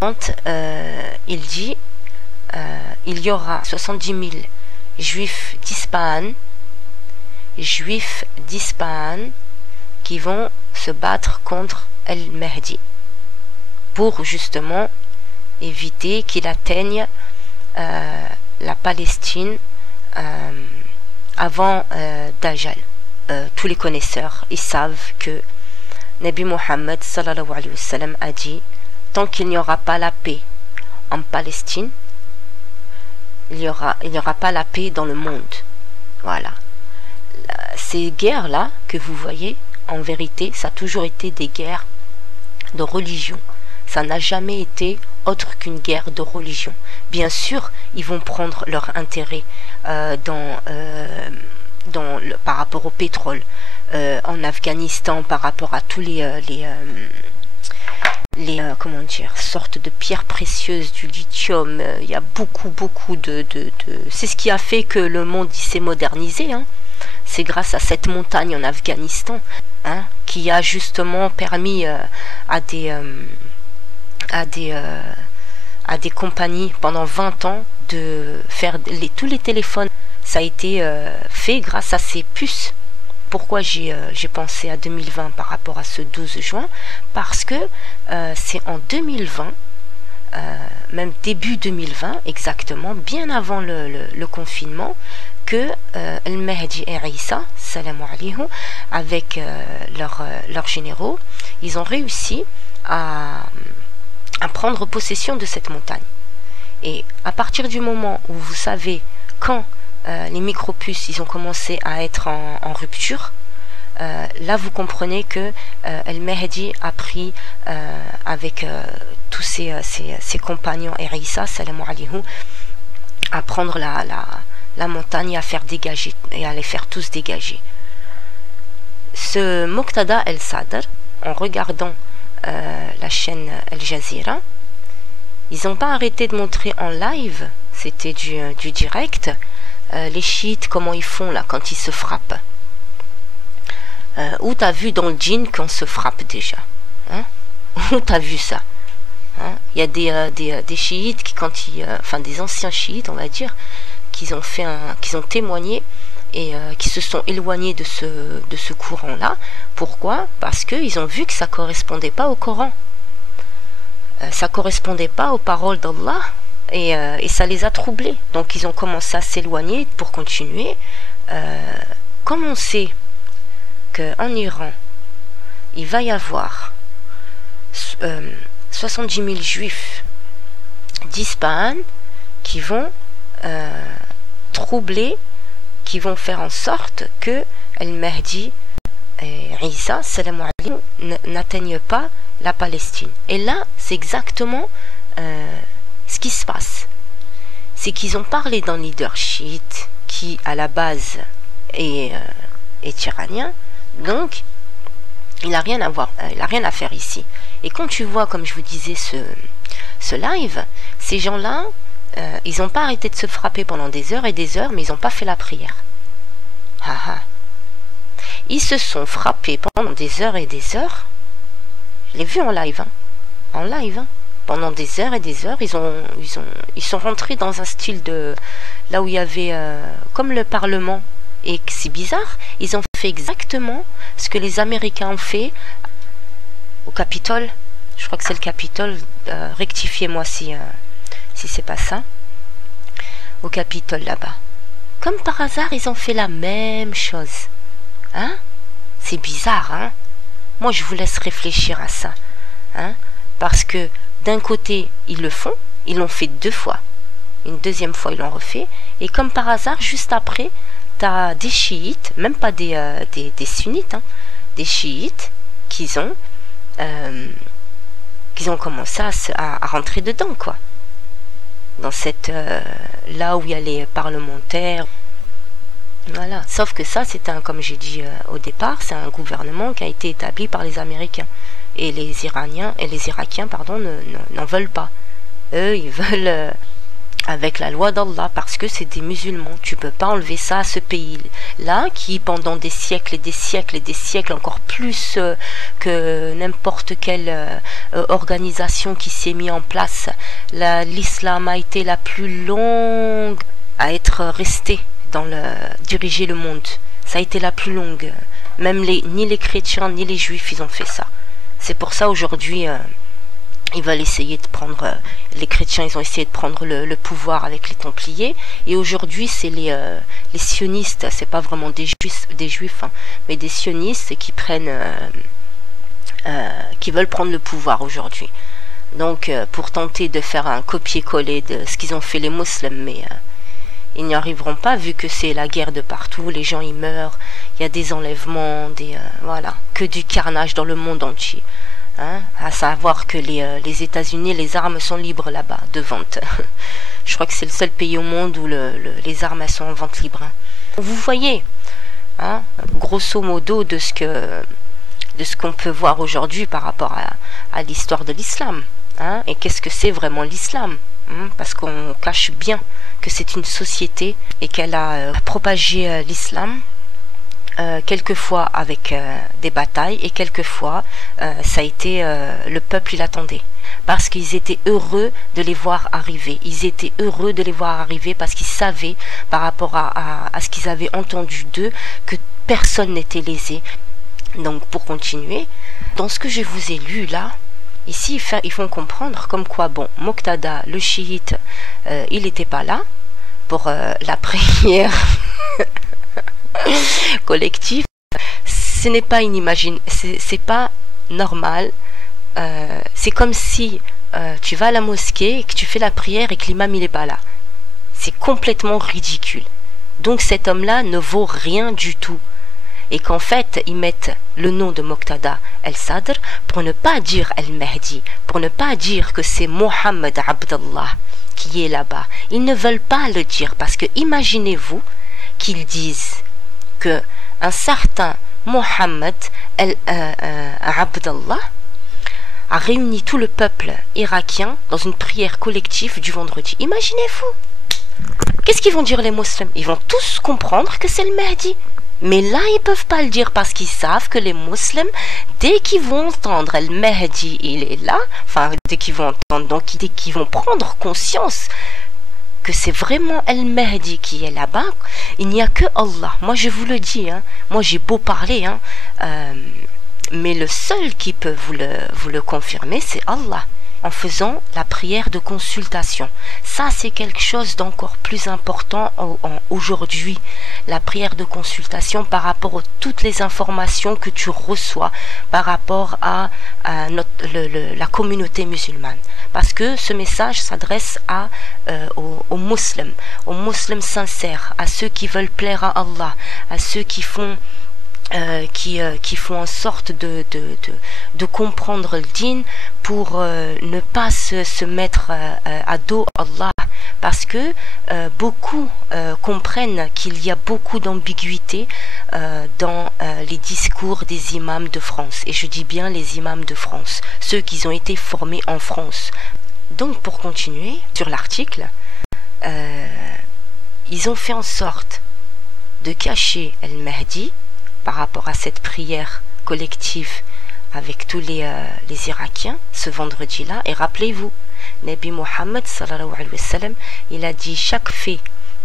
Quand il dit il y aura 70 000 juifs d'Ispahan qui vont se battre contre Al-Mahdi pour justement éviter qu'il atteigne la Palestine avant Dajjal. Tous les connaisseurs, ils savent que Nabi Muhammad sallallahu alayhi wa sallam a dit, tant qu'il n'y aura pas la paix en Palestine, il n'y aura pas la paix dans le monde. Voilà. Ces guerres-là que vous voyez, en vérité, ça a toujours été des guerres de religion. Ça n'a jamais été autre qu'une guerre de religion. Bien sûr, ils vont prendre leur intérêt par rapport au pétrole, en Afghanistan, par rapport à tous comment dire, sortes de pierres précieuses, du lithium. Il y a beaucoup de c'est ce qui a fait que le monde s'est modernisé, hein. C'est grâce à cette montagne en Afghanistan, hein, qui a justement permis à des compagnies pendant 20 ans de faire tous les téléphones. Ça a été fait grâce à ces puces. Pourquoi j'ai pensé à 2020 par rapport à ce 12 juin? Parce que c'est en 2020, même début 2020 exactement, bien avant le confinement, que Al-Mahdi et Isa, salam alayhi, avec leurs généraux, ils ont réussi à prendre possession de cette montagne. Et à partir du moment où vous savez quand les micropuces ils ont commencé à être en rupture, là vous comprenez que Al-Mahdi a pris avec tous ses compagnons et Isa, salam alayhi, à prendre la montagne, à faire dégager et à les faire tous dégager. Ce Muqtada el-Sadr, en regardant la chaîne Al Jazeera, ils n'ont pas arrêté de montrer en live, c'était du direct, les chiites, comment ils font là quand ils se frappent. Où t'as vu dans le djinn qu'on se frappe déjà, hein? Où t'as vu ça, hein? Il y a des chiites qui, enfin des anciens chiites on va dire, qu'ils ont témoigné et qui se sont éloignés de ce courant là. Pourquoi? Parce qu'ils ont vu que ça correspondait pas au Coran, ça correspondait pas aux paroles d'Allah, et ça les a troublés. Donc ils ont commencé à s'éloigner pour continuer. Comme on sait qu'en Iran il va y avoir 70 000 juifs d'Ispahan qui vont troubler, qui vont faire en sorte que Al-Mahdi et Isa salam alayhi n'atteignent pas la Palestine. Et là c'est exactement ce qui se passe. C'est qu'ils ont parlé d'un leader chiite qui à la base est iranien, donc il n'a rien à voir, il n'a rien à faire ici. Et quand tu vois, comme je vous disais, ce live, ces gens-là, ils n'ont pas arrêté de se frapper pendant des heures et des heures, mais ils n'ont pas fait la prière. Ils se sont frappés pendant des heures et des heures. Je l'ai vu en live, hein. En live, hein. Pendant des heures et des heures, ils sont rentrés dans un style de là où il y avait comme le Parlement. Et c'est bizarre, ils ont fait exactement ce que les Américains ont fait au Capitole. Je crois que c'est le Capitole. Rectifiez-moi si c'est pas ça. Au Capitole là-bas. Comme par hasard, ils ont fait la même chose. Hein? C'est bizarre, hein? Moi, je vous laisse réfléchir à ça. Hein? Parce que d'un côté, ils le font, ils l'ont fait 2 fois. Une deuxième fois, ils l'ont refait. Et comme par hasard, juste après, tu as des chiites, même pas des sunnites, hein, des chiites qui ont commencé à rentrer dedans, quoi. Dans cette... là où il y a les parlementaires. Voilà. Sauf que ça, c'est comme j'ai dit au départ, c'est un gouvernement qui a été établi par les Américains. Et les Iraniens et les Irakiens, pardon, n'en veulent pas. Eux, ils veulent avec la loi d'Allah, parce que c'est des musulmans. Tu peux pas enlever ça à ce pays-là, qui pendant des siècles et des siècles et des siècles, encore plus que n'importe quelle organisation qui s'est mise en place, l'islam a été la plus longue à être restée dans diriger le monde. Ça a été la plus longue. Même ni les chrétiens ni les juifs, ils ont fait ça. C'est pour ça aujourd'hui, ils veulent essayer de prendre, les chrétiens, ils ont essayé de prendre le pouvoir avec les Templiers. Et aujourd'hui, c'est les sionistes, c'est pas vraiment des juifs, hein, mais des sionistes qui qui veulent prendre le pouvoir aujourd'hui. Donc, pour tenter de faire un copier-coller de ce qu'ils ont fait les musulmans, mais ils n'y arriveront pas, vu que c'est la guerre de partout, les gens y meurent, il y a des enlèvements, voilà, que du carnage dans le monde entier. Hein, à savoir que les États-Unis, les armes sont libres là-bas, de vente. Je crois que c'est le seul pays au monde où les armes elles sont en vente libre. Hein. Vous voyez, hein, grosso modo, de ce qu'on peut voir aujourd'hui par rapport à l'histoire de l'islam. Hein, et qu'est-ce que c'est vraiment l'islam, hein, parce qu'on cache bien que c'est une société et qu'elle a propagé l'islam. Quelquefois avec des batailles et quelquefois ça a été le peuple il attendait parce qu'ils étaient heureux de les voir arriver, ils étaient heureux de les voir arriver parce qu'ils savaient par rapport à ce qu'ils avaient entendu d'eux que personne n'était lésé. Donc pour continuer, dans ce que je vous ai lu là, ici ils font comprendre comme quoi, bon, Moqtada le chiite il n'était pas là pour la prière collectif, ce n'est pas c'est pas normal. C'est comme si tu vas à la mosquée et que tu fais la prière et que l'imam il est pas là. C'est complètement ridicule. Donc cet homme-là ne vaut rien du tout. Et qu'en fait, ils mettent le nom de Moqtada el-Sadr pour ne pas dire el-Mahdi, pour ne pas dire que c'est Mohammed Abdallah qui est là-bas. Ils ne veulent pas le dire parce que imaginez-vous qu'ils disent que un certain Mohammed Abdallah a réuni tout le peuple irakien dans une prière collective du vendredi. Imaginez-vous. Qu'est-ce qu'ils vont dire les musulmans? Ils vont tous comprendre que c'est le Mahdi. Mais là, ils ne peuvent pas le dire parce qu'ils savent que les musulmans, dès qu'ils vont entendre le Mahdi, il est là, enfin, dès qu'ils vont entendre, donc dès qu'ils vont prendre conscience que c'est vraiment El-Mahdi qui est là-bas, il n'y a que Allah. Moi, je vous le dis, hein, moi, j'ai beau parler, hein, mais le seul qui peut vous le confirmer, c'est Allah, en faisant la prière de consultation. Ça, c'est quelque chose d'encore plus important aujourd'hui, la prière de consultation par rapport à toutes les informations que tu reçois par rapport à la communauté musulmane. Parce que ce message s'adresse aux musulmans sincères, à ceux qui veulent plaire à Allah, à ceux qui font en sorte de comprendre le dîn pour ne pas se mettre à dos Allah, parce que beaucoup comprennent qu'il y a beaucoup d'ambiguïté dans les discours des imams de France, et je dis bien les imams de France, ceux qui ont été formés en France. Donc pour continuer sur l'article, ils ont fait en sorte de cacher El-Mahdi par rapport à cette prière collective avec tous les Irakiens ce vendredi-là. Et rappelez-vous, Nabi Muhammad sallallahu alayhi wa sallam, il a dit: chaque fait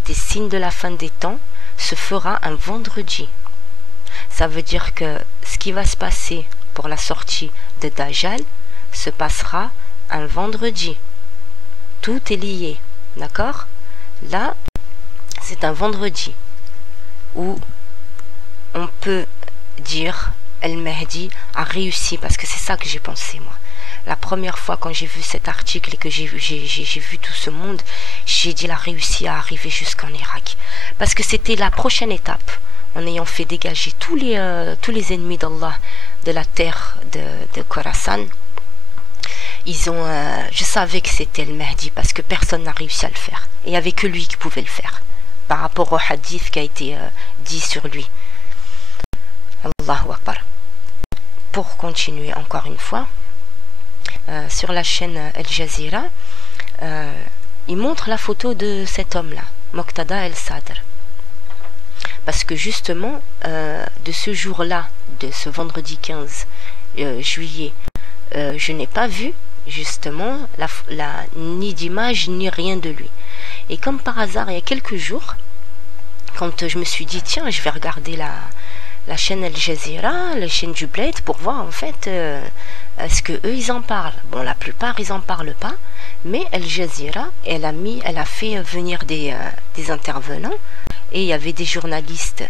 des signes de la fin des temps se fera un vendredi. Ça veut dire que ce qui va se passer pour la sortie de Dajjal se passera un vendredi. Tout est lié, d'accord? Là, c'est un vendredi où on peut dire El-Mahdi a réussi, parce que c'est ça que j'ai pensé moi. La première fois quand j'ai vu cet article et que j'ai vu tout ce monde, j'ai dit il a réussi à arriver jusqu'en Irak. Parce que c'était la prochaine étape, en ayant fait dégager tous les ennemis d'Allah de la terre de Khorasan. Je savais que c'était le Mahdi parce que personne n'a réussi à le faire. Et il n'y avait que lui qui pouvait le faire, par rapport au hadith qui a été dit sur lui. Allahu Akbar. Pour continuer encore une fois, sur la chaîne Al Jazeera, il montre la photo de cet homme-là, Moqtada El-Sadr. Parce que justement, de ce jour-là, de ce vendredi 15 juillet, je n'ai pas vu justement ni d'image ni rien de lui. Et comme par hasard, il y a quelques jours, quand je me suis dit tiens, je vais regarder la chaîne Al Jazeera, la chaîne du Bled, pour voir en fait est-ce que eux ils en parlent. Bon, la plupart ils en parlent pas, mais Al Jazeera elle a fait venir des intervenants, et il y avait des journalistes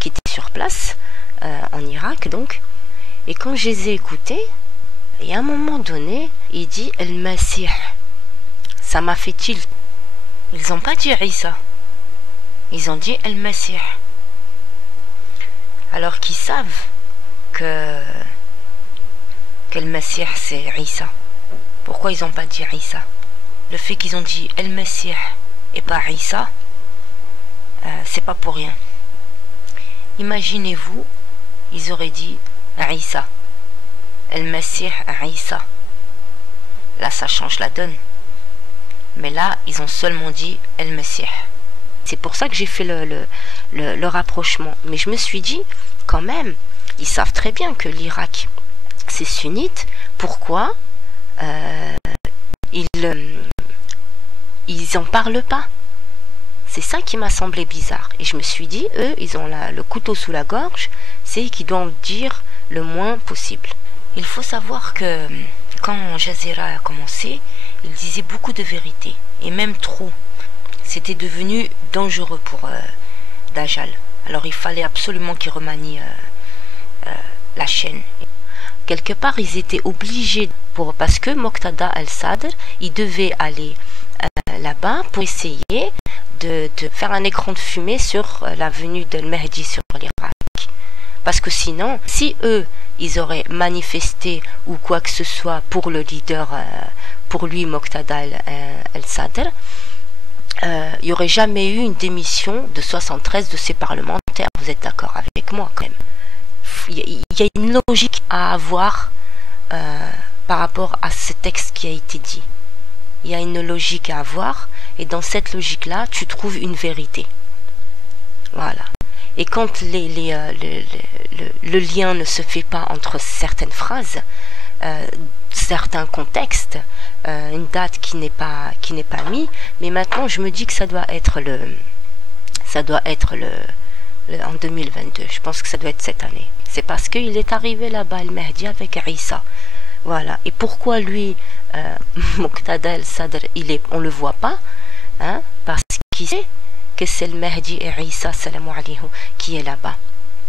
qui étaient sur place en Irak donc. Et quand je les ai écoutés, et à un moment donné, il dit El-Masih. Ça m'a fait tilt. Ils n'ont pas dit Isa. Ils ont dit El-Masih. Alors qu'ils savent que El-Masih c'est Isa. Pourquoi ils n'ont pas dit Isa? Le fait qu'ils ont dit El-Masih et pas Isa, c'est pas pour rien. Imaginez-vous, ils auraient dit Isa. El-Masih Isa. Là, ça change la donne. Mais là, ils ont seulement dit El-Masih. C'est pour ça que j'ai fait le rapprochement. Mais je me suis dit, quand même, ils savent très bien que l'Irak, c'est sunnite. Pourquoi ils en parlent pas? C'est ça qui m'a semblé bizarre. Et je me suis dit, eux, ils ont le couteau sous la gorge, c'est qu'ils doivent dire le moins possible. Il faut savoir que quand Jazeera a commencé, il disait beaucoup de vérité, et même trop. C'était devenu dangereux pour Dajjal. Alors il fallait absolument qu'il remanie la chaîne. Quelque part, ils étaient obligés, parce que Moqtada El-Sadr, il devait aller là-bas pour essayer de faire un écran de fumée sur la venue d'Al-Mahdi sur l'Irak. Parce que sinon, si eux, ils auraient manifesté ou quoi que ce soit pour le leader, pour lui, Moqtada El-Sadr, il n'y aurait jamais eu une démission de 73 de ses parlementaires. Vous êtes d'accord avec moi quand même? Il y a une logique à avoir par rapport à ce texte qui a été dit. Il y a une logique à avoir, et dans cette logique-là, tu trouves une vérité. Voilà. Et quand le lien ne se fait pas entre certaines phrases, certains contextes, une date qui n'est pas mise, mais maintenant je me dis que ça doit être en 2022. Je pense que ça doit être cette année. C'est parce qu'il est arrivé là-bas, le Mahdi, avec Isa. Voilà. Et pourquoi lui, Moqtada El-Sadr, on le voit pas, hein, parce qu'il sait que c'est le Mahdi et Isa salam alayhi qui est là-bas.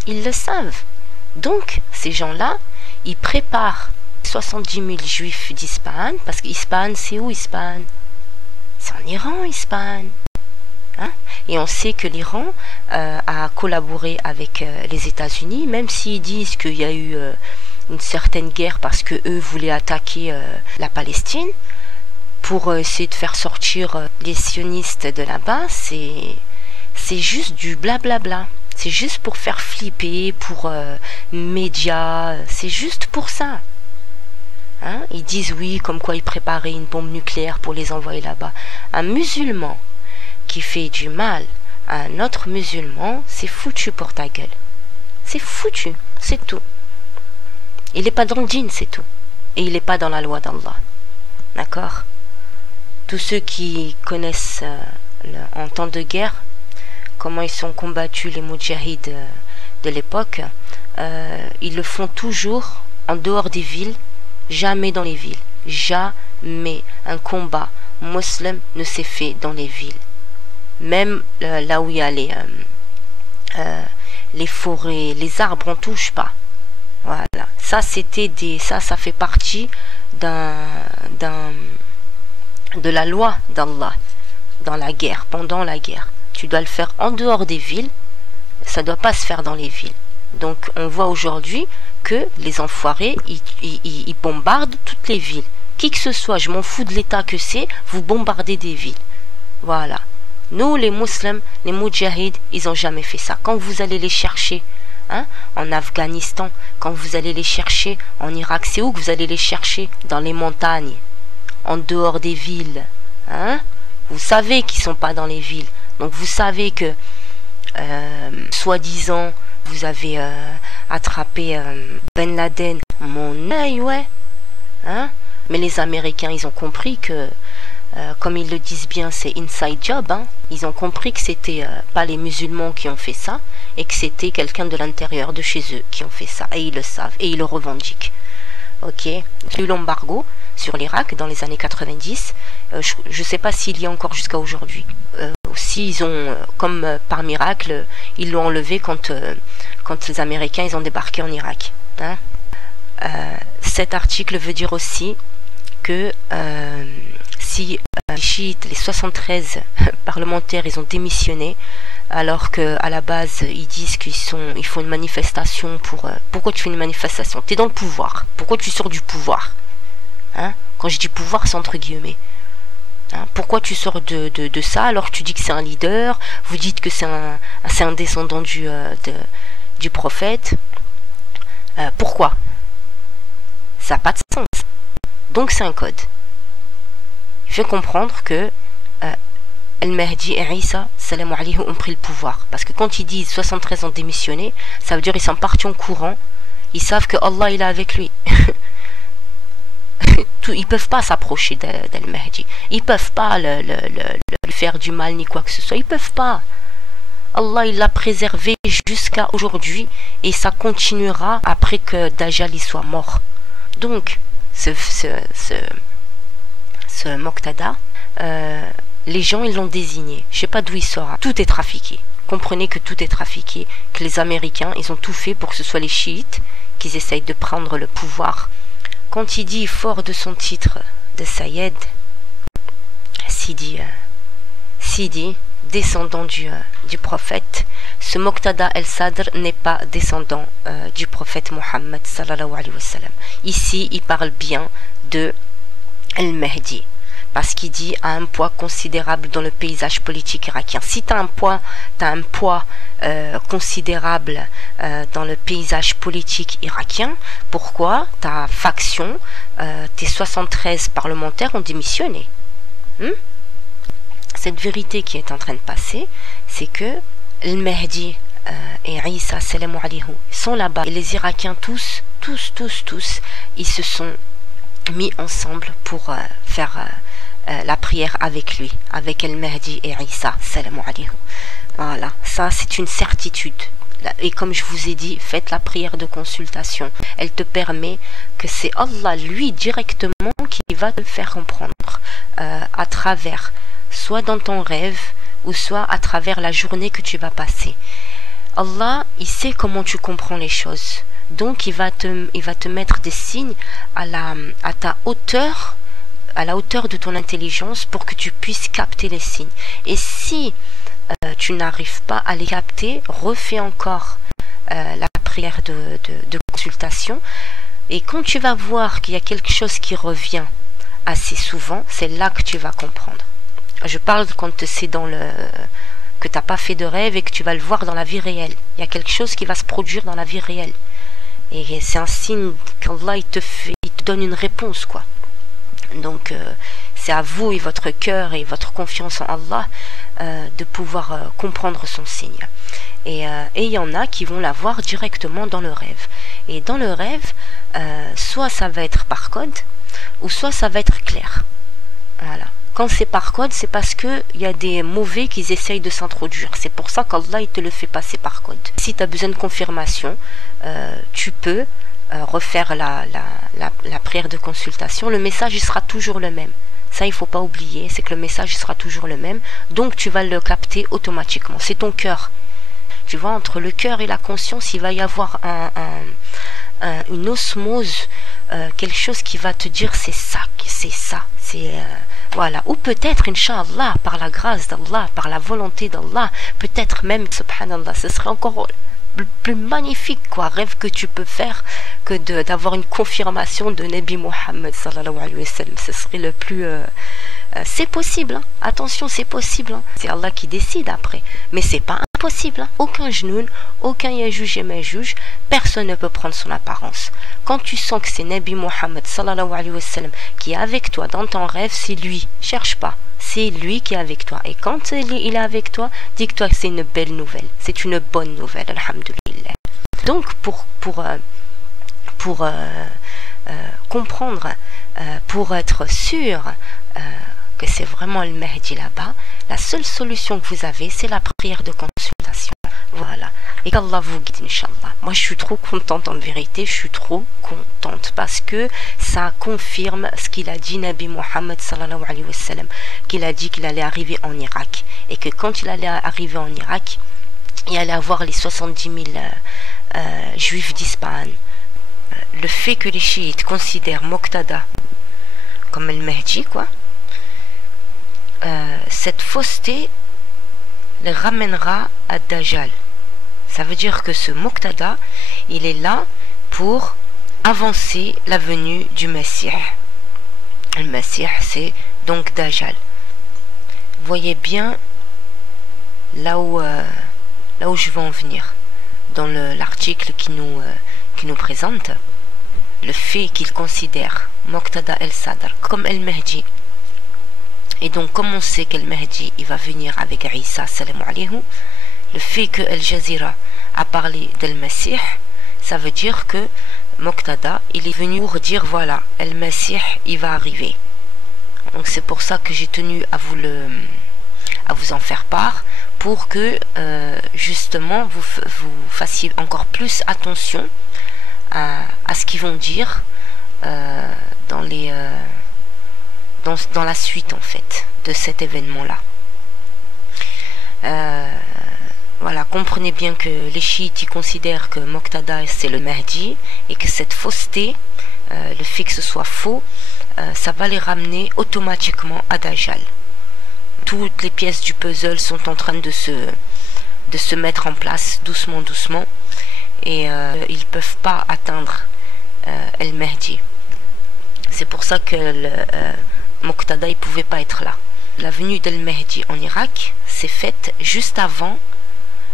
Ils le savent. Donc, ces gens-là, ils préparent 70 000 juifs d'Ispahan, parce qu'Ispahan, c'est où Ispahan? C'est en Iran, Ispahan. Hein? Et on sait que l'Iran a collaboré avec les États-Unis, même s'ils disent qu'il y a eu une certaine guerre parce que eux voulaient attaquer la Palestine, pour essayer de faire sortir les sionistes de là-bas. C'est juste du blablabla. C'est juste pour faire flipper, pour médias, c'est juste pour ça. Hein? Ils disent oui, comme quoi ils préparaient une bombe nucléaire pour les envoyer là-bas. Un musulman qui fait du mal à un autre musulman, c'est foutu pour ta gueule. C'est foutu, c'est tout. Il n'est pas dans le djinn, c'est tout. Et il n'est pas dans la loi d'Allah. D'accord? Tous ceux qui connaissent en temps de guerre, comment ils sont combattus les moudjahids de l'époque, ils le font toujours en dehors des villes, jamais dans les villes. Jamais un combat musulman ne s'est fait dans les villes. Même là où il y a les forêts, les arbres, on touche pas. Voilà, ça c'était ça fait partie de la loi d'Allah dans la guerre, pendant la guerre. Tu dois le faire en dehors des villes, ça doit pas se faire dans les villes. Donc on voit aujourd'hui que les enfoirés, ils bombardent toutes les villes. Qui que ce soit, je m'en fous de l'état que c'est, vous bombardez des villes. Voilà. Nous, les musulmans, les moudjahids, ils n'ont jamais fait ça. Quand vous allez les chercher, hein, en Afghanistan, quand vous allez les chercher en Irak, c'est où que vous allez les chercher? Dans les montagnes, en dehors des villes. Hein? Vous savez qu'ils ne sont pas dans les villes. Donc vous savez que, soi-disant, vous avez attrapé Ben Laden. Mon œil, ouais. Hein? Mais les Américains, ils ont compris que, comme ils le disent bien, c'est inside job. Hein? Ils ont compris que c'était pas les musulmans qui ont fait ça, et que c'était quelqu'un de l'intérieur de chez eux qui ont fait ça. Et ils le savent, et ils le revendiquent. Ok? Il y a eu l'embargo sur l'Irak dans les années 90. Je ne sais pas s'il y a encore jusqu'à aujourd'hui. Aussi, ils ont, comme par miracle, ils l'ont enlevé quand les Américains ils ont débarqué en Irak. Hein? Cet article veut dire aussi que si les chiites, les 73 parlementaires, ils ont démissionné, alors qu'à la base, ils disent qu'ils font une manifestation pour... pourquoi tu fais une manifestation? Tu es dans le pouvoir. Pourquoi tu sors du pouvoir? Hein? Quand je dis pouvoir, c'est entre guillemets. Hein? Pourquoi tu sors de ça alors que tu dis que c'est un leader? Vous dites que c'est un descendant du prophète. Pourquoi? Ça n'a pas de sens. Donc c'est un code. Il fait comprendre que Al-Mahdi et Isa, salam alayhi, ont pris le pouvoir. Parce que quand ils disent 73 ont démissionné, ça veut dire qu'ils sont partis en courant. Ils savent que Allah il est avec lui. Ils peuvent pas s'approcher d'Al-Mahdi. Ils peuvent pas lui faire du mal ni quoi que ce soit. Ils peuvent pas. Allah il l'a préservé jusqu'à aujourd'hui et ça continuera après que Dajjal il soit mort. Donc ce Moqtada, les gens ils l'ont désigné. Je sais pas d'où il sort. Tout est trafiqué. Comprenez que tout est trafiqué, que les Américains ils ont tout fait pour que ce soit les chiites qui essayent de prendre le pouvoir. Quand il dit fort de son titre de Sayyid, Sidi, descendant du prophète, ce Moqtada el-Sadr n'est pas descendant du prophète Mohammed sallallahu alayhi wa sallam. Ici, il parle bien de Al-Mahdi, parce qu'il dit à un poids considérable dans le paysage politique irakien. Si tu as un poids considérable dans le paysage politique irakien, pourquoi ta faction, tes 73 parlementaires ont démissionné? Cette vérité qui est en train de passer, c'est que Al-Mahdi et Isa salam alayhi sont là-bas. Et les Irakiens tous, ils se sont mis ensemble pour faire la prière avec lui, avec Al-Mahdi et Isa salam alayhi. Voilà, ça c'est une certitude. Et comme je vous ai dit, faites la prière de consultation. Elle te permet que c'est Allah lui directement qui va te faire comprendre à travers, soit dans ton rêve ou soit à travers la journée que tu vas passer. Allah, il sait comment tu comprends les choses. Donc il va te mettre des signes à ta hauteur, à la hauteur de ton intelligence pour que tu puisses capter les signes. Et si tu n'arrives pas à les capter, refais encore la prière de consultation. Et quand tu vas voir qu'il y a quelque chose qui revient assez souvent, c'est là que tu vas comprendre. Je parle quand c'est que tu n'as pas fait de rêve et que tu vas le voir dans la vie réelle. Il y a quelque chose qui va se produire dans la vie réelle. Et c'est un signe qu'Allah il te donne une réponse, quoi. Donc c'est à vous et votre cœur et votre confiance en Allah de pouvoir comprendre son signe. Et il y en a qui vont la voir directement dans le rêve. Et dans le rêve, soit ça va être par code, ou soit ça va être clair. Voilà. Quand c'est par code, c'est parce qu'il y a des mauvais qui essayent de s'introduire. C'est pour ça qu'Allah il te le fait passer par code. Si tu as besoin de confirmation, tu peux refaire la prière de consultation. Le message il sera toujours le même. Ça, il ne faut pas oublier, c'est que le message sera toujours le même. Donc, tu vas le capter automatiquement. C'est ton cœur. Tu vois, entre le cœur et la conscience, il va y avoir une osmose, quelque chose qui va te dire c'est ça, voilà. Ou peut-être, Inch'Allah, par la grâce d'Allah, par la volonté d'Allah, peut-être même, subhanallah, ce serait encore plus magnifique, quoi, rêve que tu peux faire que d'avoir une confirmation de Nabi Muhammad sallallahu alayhi wa sallam. Ce serait le plus c'est possible, hein. Attention, c'est possible, hein. C'est Allah qui décide après, mais c'est pas impossible, hein. Aucun genoun, aucun yajuj et majuj, personne ne peut prendre son apparence. Quand tu sens que c'est Nabi Muhammad sallallahu alayhi wa sallam qui est avec toi dans ton rêve, c'est lui, cherche pas, c'est lui qui est avec toi. Et quand il est avec toi, dis-toi que c'est une belle nouvelle, c'est une bonne nouvelle, alhamdulillah. Donc pour comprendre, pour être sûr que c'est vraiment le Mahdi là-bas, la seule solution que vous avez, c'est la prière de consultation. Voilà. Et qu'Allah vous guide, Inch'Allah. Moi, je suis trop contente, en vérité, je suis trop contente, parce que ça confirme ce qu'il a dit Nabi Muhammad sallallahu alayhi wa sallam, qu'il a dit qu'il allait arriver en Irak, et que quand il allait arriver en Irak, il allait avoir les 70 000 juifs d'Ispahan. Le fait que les chiites considèrent Moqtada comme le Mahdi, quoi, cette fausseté les ramènera à Dajjal. Ça veut dire que ce Moqtada, il est là pour avancer la venue du Messie. Le Messie, c'est donc Dajjal. Vous voyez bien là où je veux en venir dans l'article qui nous présente le fait qu'il considère Moqtada el-Sadr comme El Mahdi. Et donc, comme on sait qu'El Mahdi il va venir avec Isa salam alayhi, le fait que Al Jazeera a parlé d'El Messie, ça veut dire que Moqtada il est venu pour dire voilà, El Messie il va arriver. Donc c'est pour ça que j'ai tenu à vous en faire part, pour que justement vous fassiez encore plus attention à ce qu'ils vont dire dans la suite en fait de cet événement là. Voilà, comprenez bien que les chiites ils considèrent que Moqtada c'est le Mahdi, et que cette fausseté, le fait que ce soit faux, ça va les ramener automatiquement à Dajjal. Toutes les pièces du puzzle sont en train de se mettre en place doucement, et ils ne peuvent pas atteindre El Mahdi. C'est pour ça que Moqtada ne pouvait pas être là. La venue d'El Mahdi en Irak s'est faite juste avant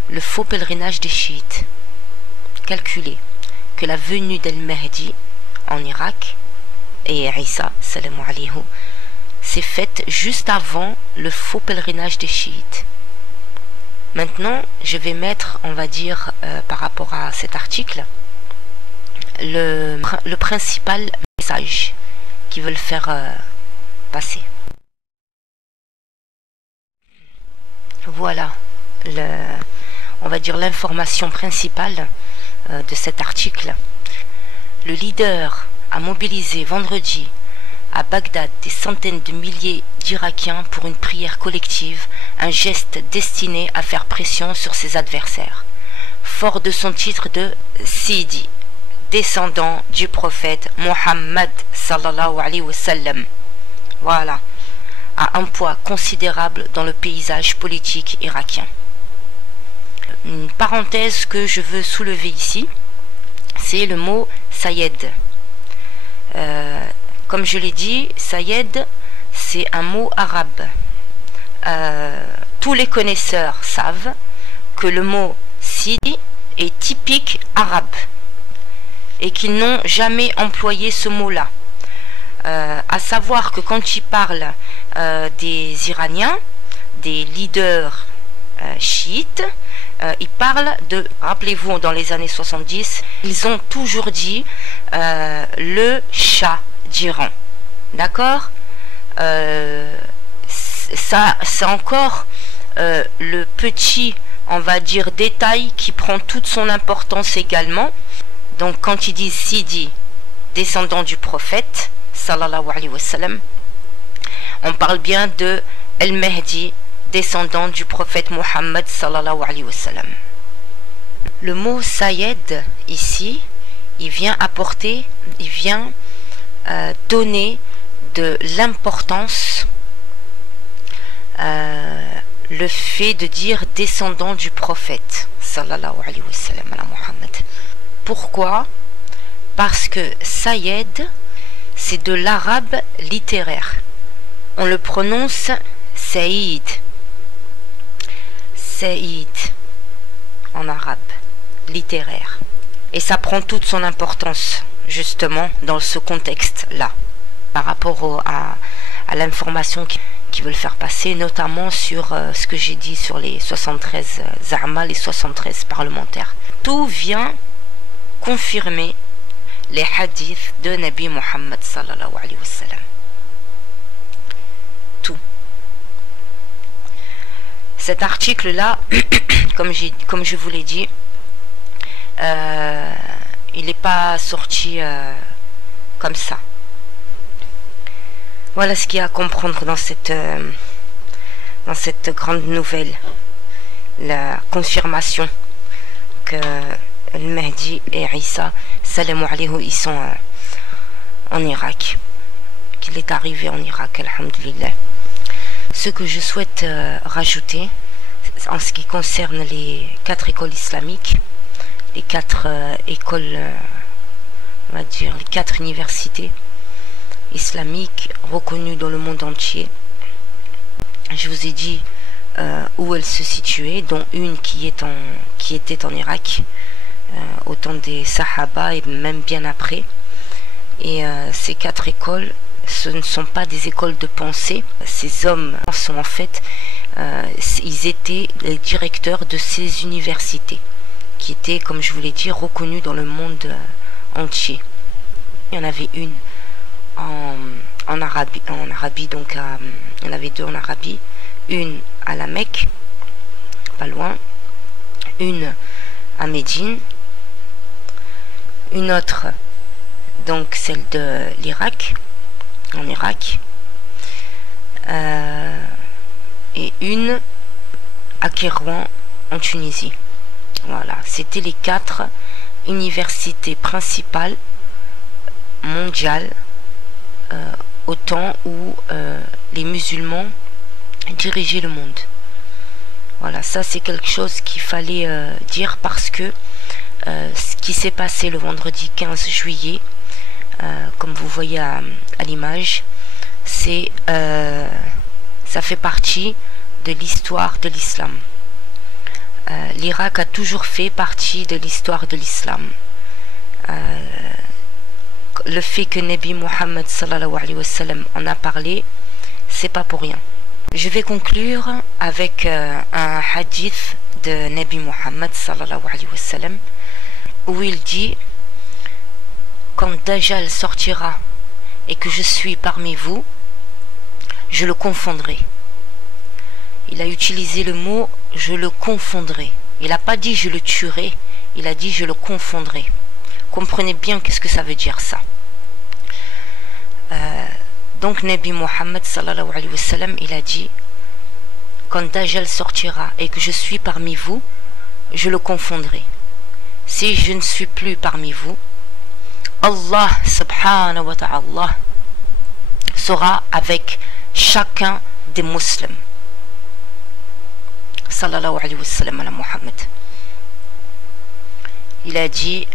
le faux pèlerinage des chiites. Calculez que la venue d'El Mahdi en Irak et Isa salam alayhi s'est faite juste avant le faux pèlerinage des chiites. Maintenant, je vais mettre, on va dire, par rapport à cet article, le principal message qu'ils veulent faire passer. Voilà, on va dire l'information principale de cet article. Le leader a mobilisé vendredi à Bagdad des centaines de milliers d'Irakiens pour une prière collective, un geste destiné à faire pression sur ses adversaires. Fort de son titre de Sidi, descendant du prophète Mohammed sallallahu alayhi wa sallam, voilà, a un poids considérable dans le paysage politique irakien. Une parenthèse que je veux soulever ici, c'est le mot Sayed. Comme je l'ai dit, Sayed, c'est un mot arabe. Tous les connaisseurs savent que le mot Sidi est typique arabe et qu'ils n'ont jamais employé ce mot-là. À savoir que quand ils parlent des Iraniens, des leaders chiites, ils parlent de, rappelez-vous, dans les années 70, ils ont toujours dit le Shah d'Iran. D'accord? Ça, c'est encore le petit, on va dire, détail qui prend toute son importance également. Donc quand ils disent Sidi, descendant du prophète sallallahu alayhi wa sallam, On parle bien de El-Mahdi, descendant du prophète Mohammed sallallahu alayhi wa sallam. Le mot Sayyid ici, il vient apporter, il vient donner de l'importance, le fait de dire descendant du prophète sallallahu alayhi wa sallam ala Muhammad. Pourquoi? Parce que Sayyid, c'est de l'arabe littéraire. On le prononce Saïd. Saïd en arabe littéraire. Et ça prend toute son importance justement dans ce contexte-là, par rapport à l'information qu'ils veulent faire passer, notamment sur ce que j'ai dit sur les 73 Za'ama, les 73 parlementaires. Tout vient confirmer les hadiths de Nabi Muhammad sallallahu alayhi wa sallam. Tout. Cet article-là, comme je vous l'ai dit, il n'est pas sorti comme ça. Voilà ce qu'il y a à comprendre dans cette grande nouvelle. La confirmation que Al-Mahdi et Isa, salam alayhi, ils sont en Irak. Qu'il est arrivé en Irak, alhamdulillah. Ce que je souhaite rajouter, en ce qui concerne les 4 écoles islamiques, les 4 écoles, on va dire, les 4 universités islamiques reconnues dans le monde entier. Je vous ai dit où elles se situaient, dont une qui était en Irak, au temps des Sahaba et même bien après. Et ces 4 écoles, ce ne sont pas des écoles de pensée. Ces hommes sont en fait, ils étaient les directeurs de ces universités, qui étaient, comme je vous l'ai dit, reconnues dans le monde entier. Il y en avait une en Arabie, donc il y en avait 2 en Arabie, une à la Mecque, pas loin, une à Médine, une autre, donc celle de l'Irak, en Irak, et une à Kérouan en Tunisie. Voilà, c'était les 4 universités principales mondiales au temps où les musulmans dirigeaient le monde. Voilà, ça c'est quelque chose qu'il fallait dire, parce que ce qui s'est passé le vendredi 15 juillet, comme vous voyez à l'image, c'est ça fait partie de l'histoire de l'islam. L'Irak a toujours fait partie de l'histoire de l'islam. Le fait que Nabi Muhammad sallallahu alayhi wa sallam en a parlé, c'est pas pour rien. Je vais conclure avec un hadith de Nabi Muhammad sallallahu alayhi wa sallam, où il dit: quand Dajjal sortira et que je suis parmi vous, je le confondrai. Il a utilisé le mot je le confondrai. Il n'a pas dit je le tuerai, il a dit je le confondrai. Comprenez bien qu'est-ce que ça veut dire ça. Donc Nabi Muhammad sallallahu alayhi wa sallam, il a dit: quand Dajjal sortira et que je suis parmi vous, je le confondrai. Si je ne suis plus parmi vous, Allah subhanahu wa ta'ala sera avec chacun des musulmans. Sallallahu alayhi wa sallam ala Muhammad. Il a dit: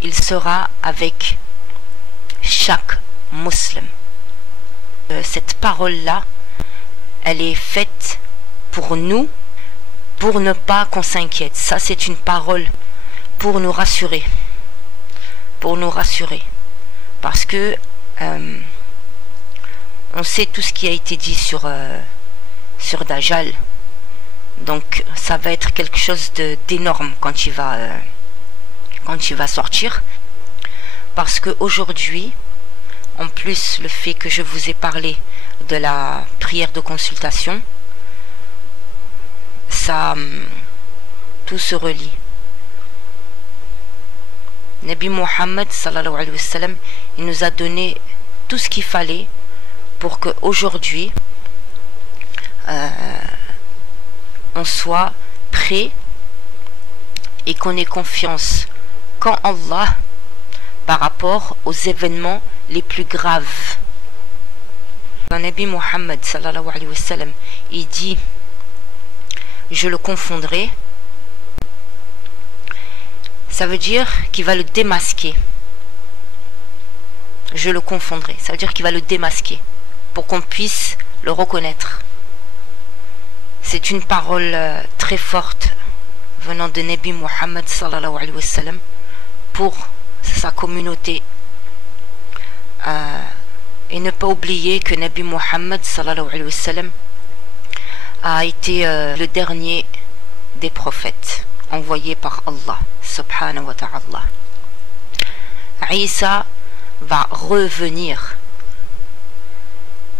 il sera avec chaque musulman. Cette parole-là, elle est faite pour nous, pour ne pas qu'on s'inquiète. Ça, c'est une parole pour nous rassurer. Pour nous rassurer. Parce que on sait tout ce qui a été dit sur Dajjal. Donc ça va être quelque chose d'énorme quand il va sortir. Parce qu'aujourd'hui, en plus le fait que je vous ai parlé de la prière de consultation, ça, tout se relie. Nabi Muhammad sallallahu alayhi wa sallam, il nous a donné tout ce qu'il fallait pour que aujourd'hui on soit prêt et qu'on ait confiance qu'en Allah par rapport aux événements les plus graves. Le Nabi Muhammad sallallahu alayhi wa sallam, il dit je le confondrai, ça veut dire qu'il va le démasquer. Je le confondrai, ça veut dire qu'il va le démasquer pour qu'on puisse le reconnaître. C'est une parole très forte venant de Nabi Muhammad sallallahu alayhi wa sallam pour sa communauté. Et ne pas oublier que Nabi Muhammad sallallahu alayhi wa sallam a été le dernier des prophètes envoyés par Allah subhanahu wa ta'ala. Isa va revenir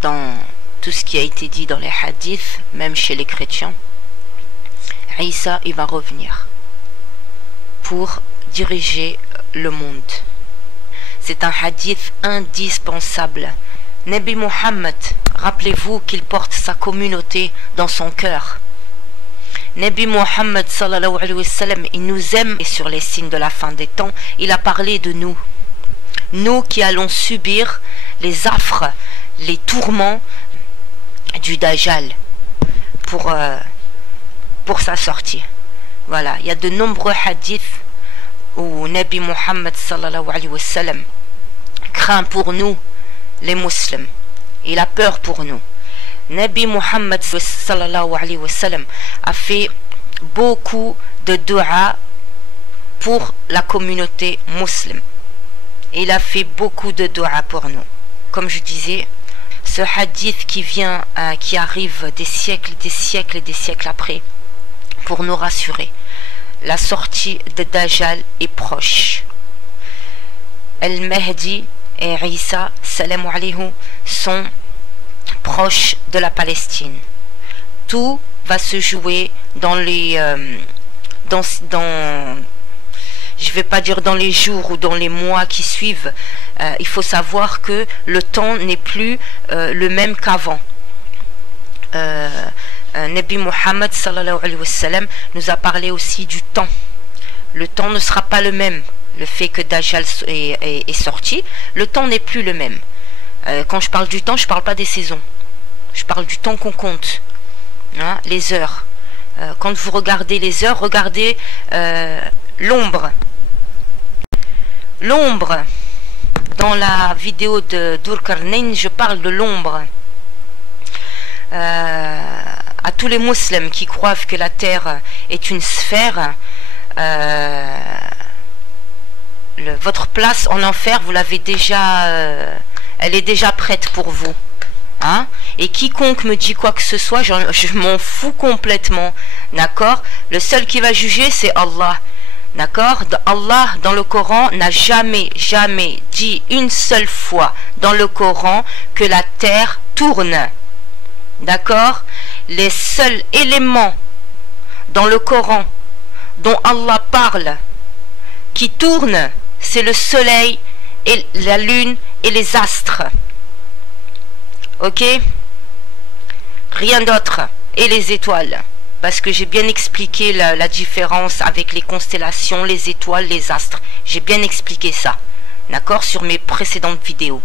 dans tout ce qui a été dit dans les hadiths, même chez les chrétiens. Isa, il va revenir pour diriger le monde. C'est un hadith indispensable. Nabi Muhammad, rappelez-vous qu'il porte sa communauté dans son cœur. Nabi Muhammad sallallahu alayhi wa sallam, il nous aime, et sur les signes de la fin des temps, il a parlé de nous. Nous qui allons subir les affres, les tourments du Dajjal pour sa sortie. Voilà, il y a de nombreux hadiths où Nabi Muhammad sallallahu alayhi wa sallam craint pour nous les musulmans. Il a peur pour nous. Nabi Muhammad sallallahu alayhi wa sallam a fait beaucoup de dua pour la communauté musulmane. Il a fait beaucoup de dua pour nous. Comme je disais, ce hadith qui arrive des siècles et des siècles après, pour nous rassurer. La sortie de Dajjal est proche. Al-Mahdi et Isa, salam alayhim, sont proches de la Palestine. Tout va se jouer dans les... je ne vais pas dire dans les jours ou dans les mois qui suivent. Il faut savoir que le temps n'est plus le même qu'avant. Nabi Muhammad sallallahu alayhi wa sallam nous a parlé aussi du temps. Le temps ne sera pas le même. Le fait que Dajjal est sorti, le temps n'est plus le même. Quand je parle du temps, je ne parle pas des saisons. Je parle du temps qu'on compte. Hein, les heures. Quand vous regardez les heures, regardez l'ombre. L'ombre. Dans la vidéo de Dhul-Qarnayn, je parle de l'ombre. À tous les musulmans qui croient que la terre est une sphère, votre place en enfer, vous l'avez déjà, elle est déjà prête pour vous. Hein? Et quiconque me dit quoi que ce soit, je m'en fous complètement. D'accord? Le seul qui va juger, c'est Allah. D'accord? Allah, dans le Coran, n'a jamais dit une seule fois dans le Coran que la terre tourne. D'accord? Les seuls éléments dans le Coran dont Allah parle qui tournent, c'est le soleil et la lune et les astres. Ok? Rien d'autre. Et les étoiles. Parce que j'ai bien expliqué la différence avec les constellations, les étoiles, les astres. J'ai bien expliqué ça. D'accord? Sur mes précédentes vidéos.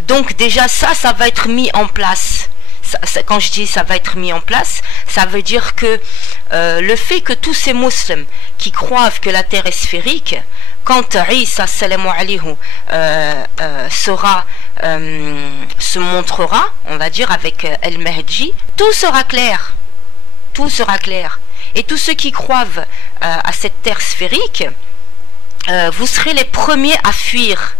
Donc déjà ça va être mis en place. Quand je dis ça va être mis en place, ça veut dire que le fait que tous ces musulmans qui croient que la terre est sphérique, quand Isa salam alayhi se montrera, on va dire avec Al-Mahdi, tout sera clair. Tout sera clair. Et tous ceux qui croient à cette terre sphérique, vous serez les premiers à fuir.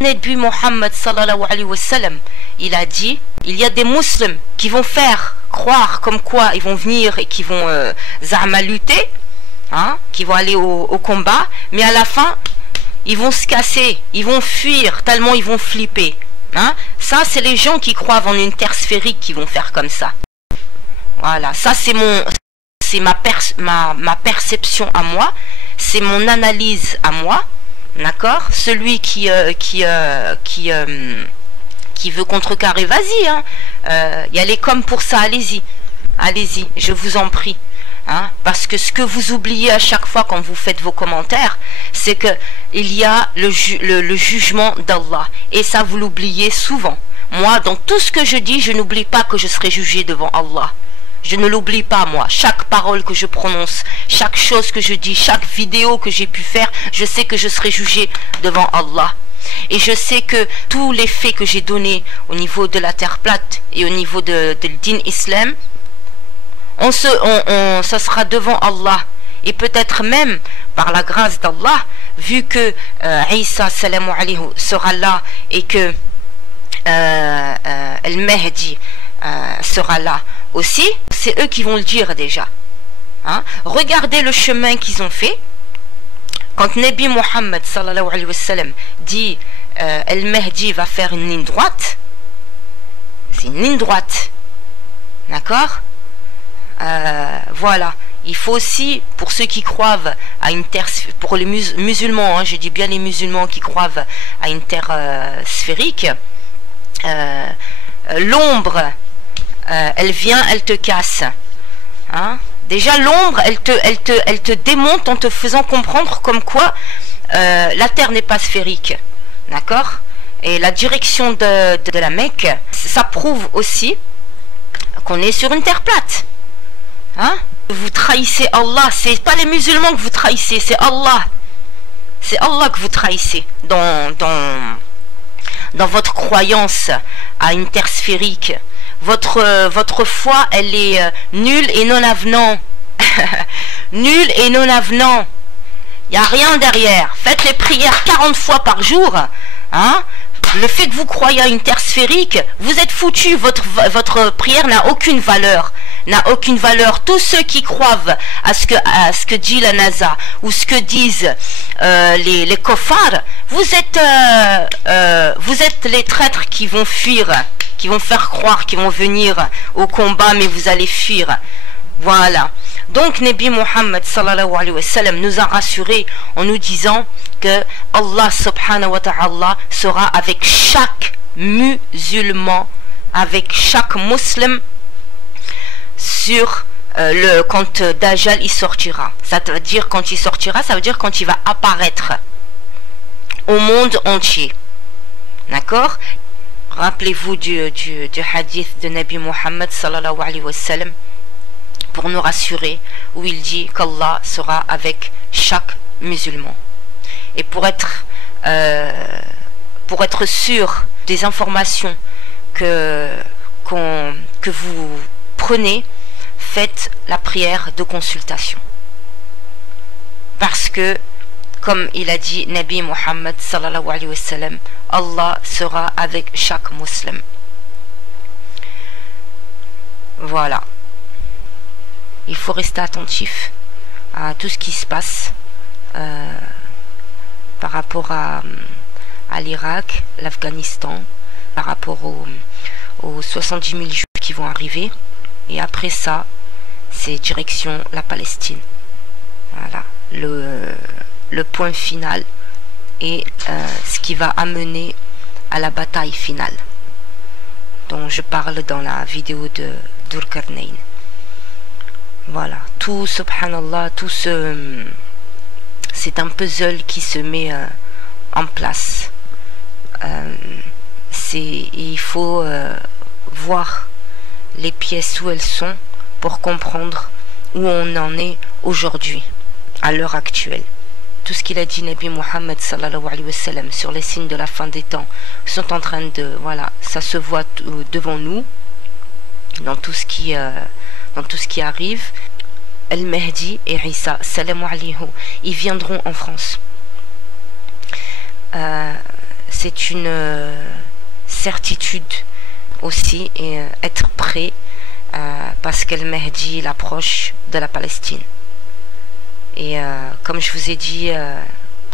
Nabi Muhammad sallallahu alayhi wa sallam, il a dit, il y a des musulmans qui vont faire croire comme quoi ils vont venir et qui vont lutter, hein, qui vont aller au combat, mais à la fin ils vont se casser, ils vont fuir tellement ils vont flipper. Hein. Ça c'est les gens qui croient en une terre sphérique qui vont faire comme ça. Voilà, ça c'est ma perception à moi, c'est mon analyse à moi. D'accord? Celui qui qui veut contrecarrer, vas-y, hein. Y aller comme pour ça, allez-y. Allez-y, je vous en prie. Hein, parce que ce que vous oubliez à chaque fois quand vous faites vos commentaires, c'est que il y a le jugement d'Allah. Et ça, vous l'oubliez souvent. Moi, dans tout ce que je dis, je n'oublie pas que je serai jugé devant Allah. Je ne l'oublie pas, moi. Chaque parole que je prononce, chaque chose que je dis, chaque vidéo que j'ai pu faire, je sais que je serai jugé devant Allah. Et je sais que tous les faits que j'ai donnés au niveau de la terre plate et au niveau de din islam, ça sera devant Allah. Et peut-être même par la grâce d'Allah, vu que Isa salam alayhi sera là et que Al-Mahdi sera là aussi, c'est eux qui vont le dire déjà. Hein? Regardez le chemin qu'ils ont fait. Quand Nabi Muhammad sallallahu alayhi wa sallam dit Al-Mahdi va faire une ligne droite, c'est une ligne droite. D'accord? Voilà, il faut aussi, pour ceux qui croient à une terre, pour les musulmans, hein, je dis bien les musulmans qui croient à une terre sphérique, l'ombre, elle vient, elle te casse. Hein? Déjà l'ombre, elle te démonte en te faisant comprendre comme quoi la terre n'est pas sphérique. D'accord? Et la direction de la Mecque, ça prouve aussi qu'on est sur une terre plate. Hein? Vous trahissez Allah, c'est pas les musulmans que vous trahissez, c'est Allah. C'est Allah que vous trahissez dans votre croyance à une terre sphérique. Votre foi, elle est nulle et non avenant. Nulle et non avenant. Il n'y a rien derrière. Faites les prières 40 fois par jour. Hein? Le fait que vous croyez à une terre sphérique, vous êtes foutu. Votre prière n'a aucune valeur. N'a aucune valeur. Tous ceux qui croient à ce que dit la NASA ou ce que disent les kofars, vous êtes les traîtres qui vont fuir, qui vont faire croire qu'ils vont venir au combat, mais vous allez fuir. Voilà. Donc Nabi Muhammad sallallahu alayhi wa sallam nous a rassurés en nous disant que Allah subhanahu wa ta'ala sera avec chaque musulman, avec chaque musulman sur quand Dajjal il sortira. Ça veut dire quand il sortira, ça veut dire quand il va apparaître au monde entier. D'accord? Rappelez-vous du hadith de Nabi Muhammad sallallahu alayhi wa sallam pour nous rassurer, où il dit qu'Allah sera avec chaque musulman. Et pour être sûr des informations que vous prenez, faites la prière de consultation. Parce que, comme il a dit Nabi Muhammad sallallahu alayhi wa sallam, Allah sera avec chaque musulman. Voilà. Il faut rester attentif à tout ce qui se passe par rapport à l'Irak, l'Afghanistan, par rapport aux 70 000 juifs qui vont arriver. Et après ça, c'est direction la Palestine. Voilà, le point final et ce qui va amener à la bataille finale, dont je parle dans la vidéo de Dhul-Qarnayn. Voilà, tout, subhanallah, tout c'est un puzzle qui se met en place. Il faut voir les pièces où elles sont pour comprendre où on en est aujourd'hui, à l'heure actuelle. Tout ce qu'il a dit Nabi Muhammad sallallahu alayhi wa sallam sur les signes de la fin des temps sont en train de, voilà, ça se voit devant nous, dans tout ce qui arrive. Al-Mahdi et Isa salam alayhi, ils viendront en France. C'est une certitude aussi, et être prêt parce qu'Al-Mahdi il approche de la Palestine. Et comme je vous ai dit,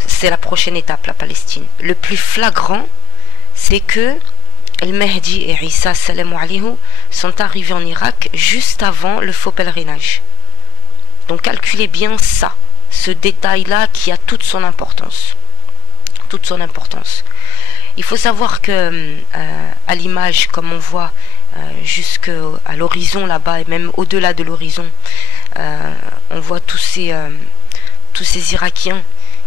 c'est la prochaine étape, la Palestine. Le plus flagrant, c'est que Al-Mahdi et Isa salam alayhi sont arrivés en Irak juste avant le faux pèlerinage. Donc calculez bien ça, ce détail-là qui a toute son importance. Toute son importance. Il faut savoir que à l'image, comme on voit jusqu'à l'horizon là-bas et même au-delà de l'horizon, on voit tous ces Irakiens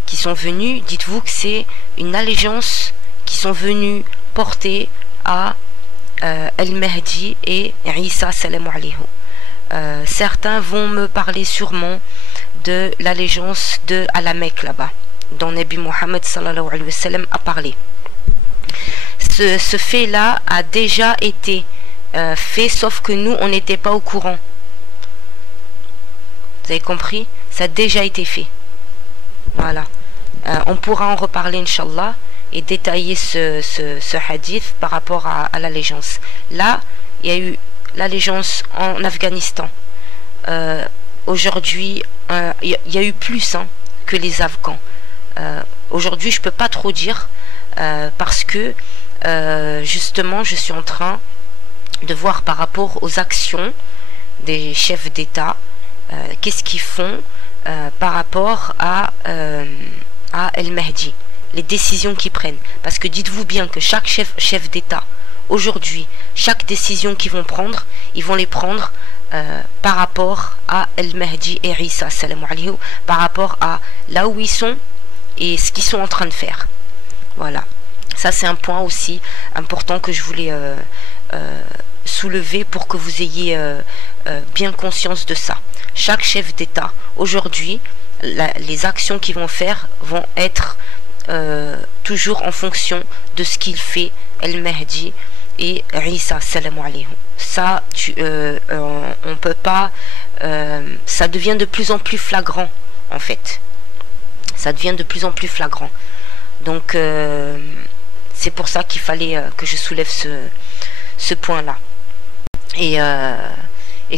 qui sont venus. Dites-vous que c'est une allégeance qui sont venus porter à Al-Mahdi et Isa salam alayhi. Certains vont me parler sûrement de l'allégeance à la Mecque là-bas, dont Nabi Muhammad sallallahu alayhi wa sallam a parlé. Ce fait-là a déjà été fait, sauf que nous, on n'était pas au courant. Vous avez compris? Ça a déjà été fait. Voilà. On pourra en reparler, Inch'Allah, et détailler ce hadith par rapport à l'allégeance. Là, il y a eu l'allégeance en Afghanistan. Aujourd'hui, il y a eu plus que les Afghans. Aujourd'hui, je ne peux pas trop dire parce que justement, je suis en train de voir par rapport aux actions des chefs d'État, qu'est-ce qu'ils font par rapport à El-Mahdi, les décisions qu'ils prennent. Parce que dites-vous bien que chaque chef d'État, aujourd'hui, chaque décision qu'ils vont prendre, ils vont les prendre par rapport à El-Mahdi et Isa, salam alayhi, par rapport à là où ils sont et ce qu'ils sont en train de faire. Voilà. Ça, c'est un point aussi important que je voulais soulever pour que vous ayez bien conscience de ça. Chaque chef d'État, aujourd'hui, les actions qu'ils vont faire vont être toujours en fonction de ce qu'il fait El-Mahdi et Isa salam alayhi. Ça, on peut pas, ça devient de plus en plus flagrant en fait. Ça devient de plus en plus flagrant. Donc c'est pour ça qu'il fallait que je soulève ce point-là et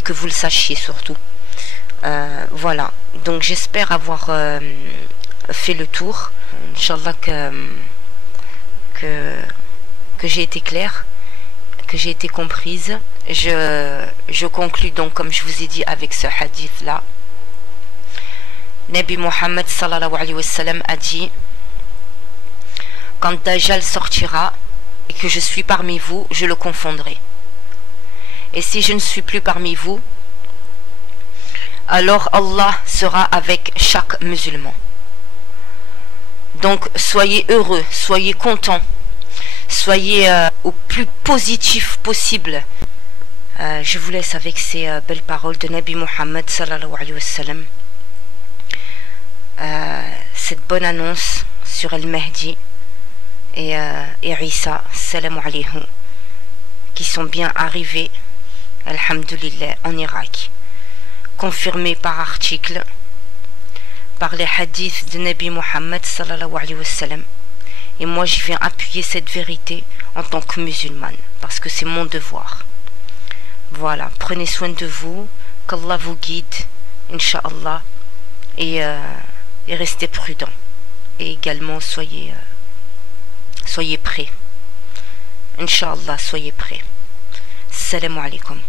que vous le sachiez surtout. Voilà. Donc j'espère avoir fait le tour. Inch'Allah que j'ai été claire, que j'ai été comprise. Je conclus donc, comme je vous ai dit, avec ce hadith là. Nabi Muhammad sallallahu alayhi wa sallam a dit: quand Dajjal sortira et que je suis parmi vous, je le confondrai. Et si je ne suis plus parmi vous, alors Allah sera avec chaque musulman. Donc soyez heureux, soyez contents, soyez au plus positif possible. Je vous laisse avec ces belles paroles de Nabi Muhammad sallallahu alayhi wa sallam. Cette bonne annonce sur El-Mahdi et Isa salam alayhi, qui sont bien arrivés, alhamdulillah, en Irak, confirmé par article, par les hadiths de Nabi Muhammad sallallahu alayhi wa sallam. Et moi je viens appuyer cette vérité en tant que musulmane, parce que c'est mon devoir. Voilà, prenez soin de vous, qu'Allah vous guide, Inch'Allah, et restez prudents. Et également soyez prêts. Inch'Allah, soyez prêts. Salam alaikum.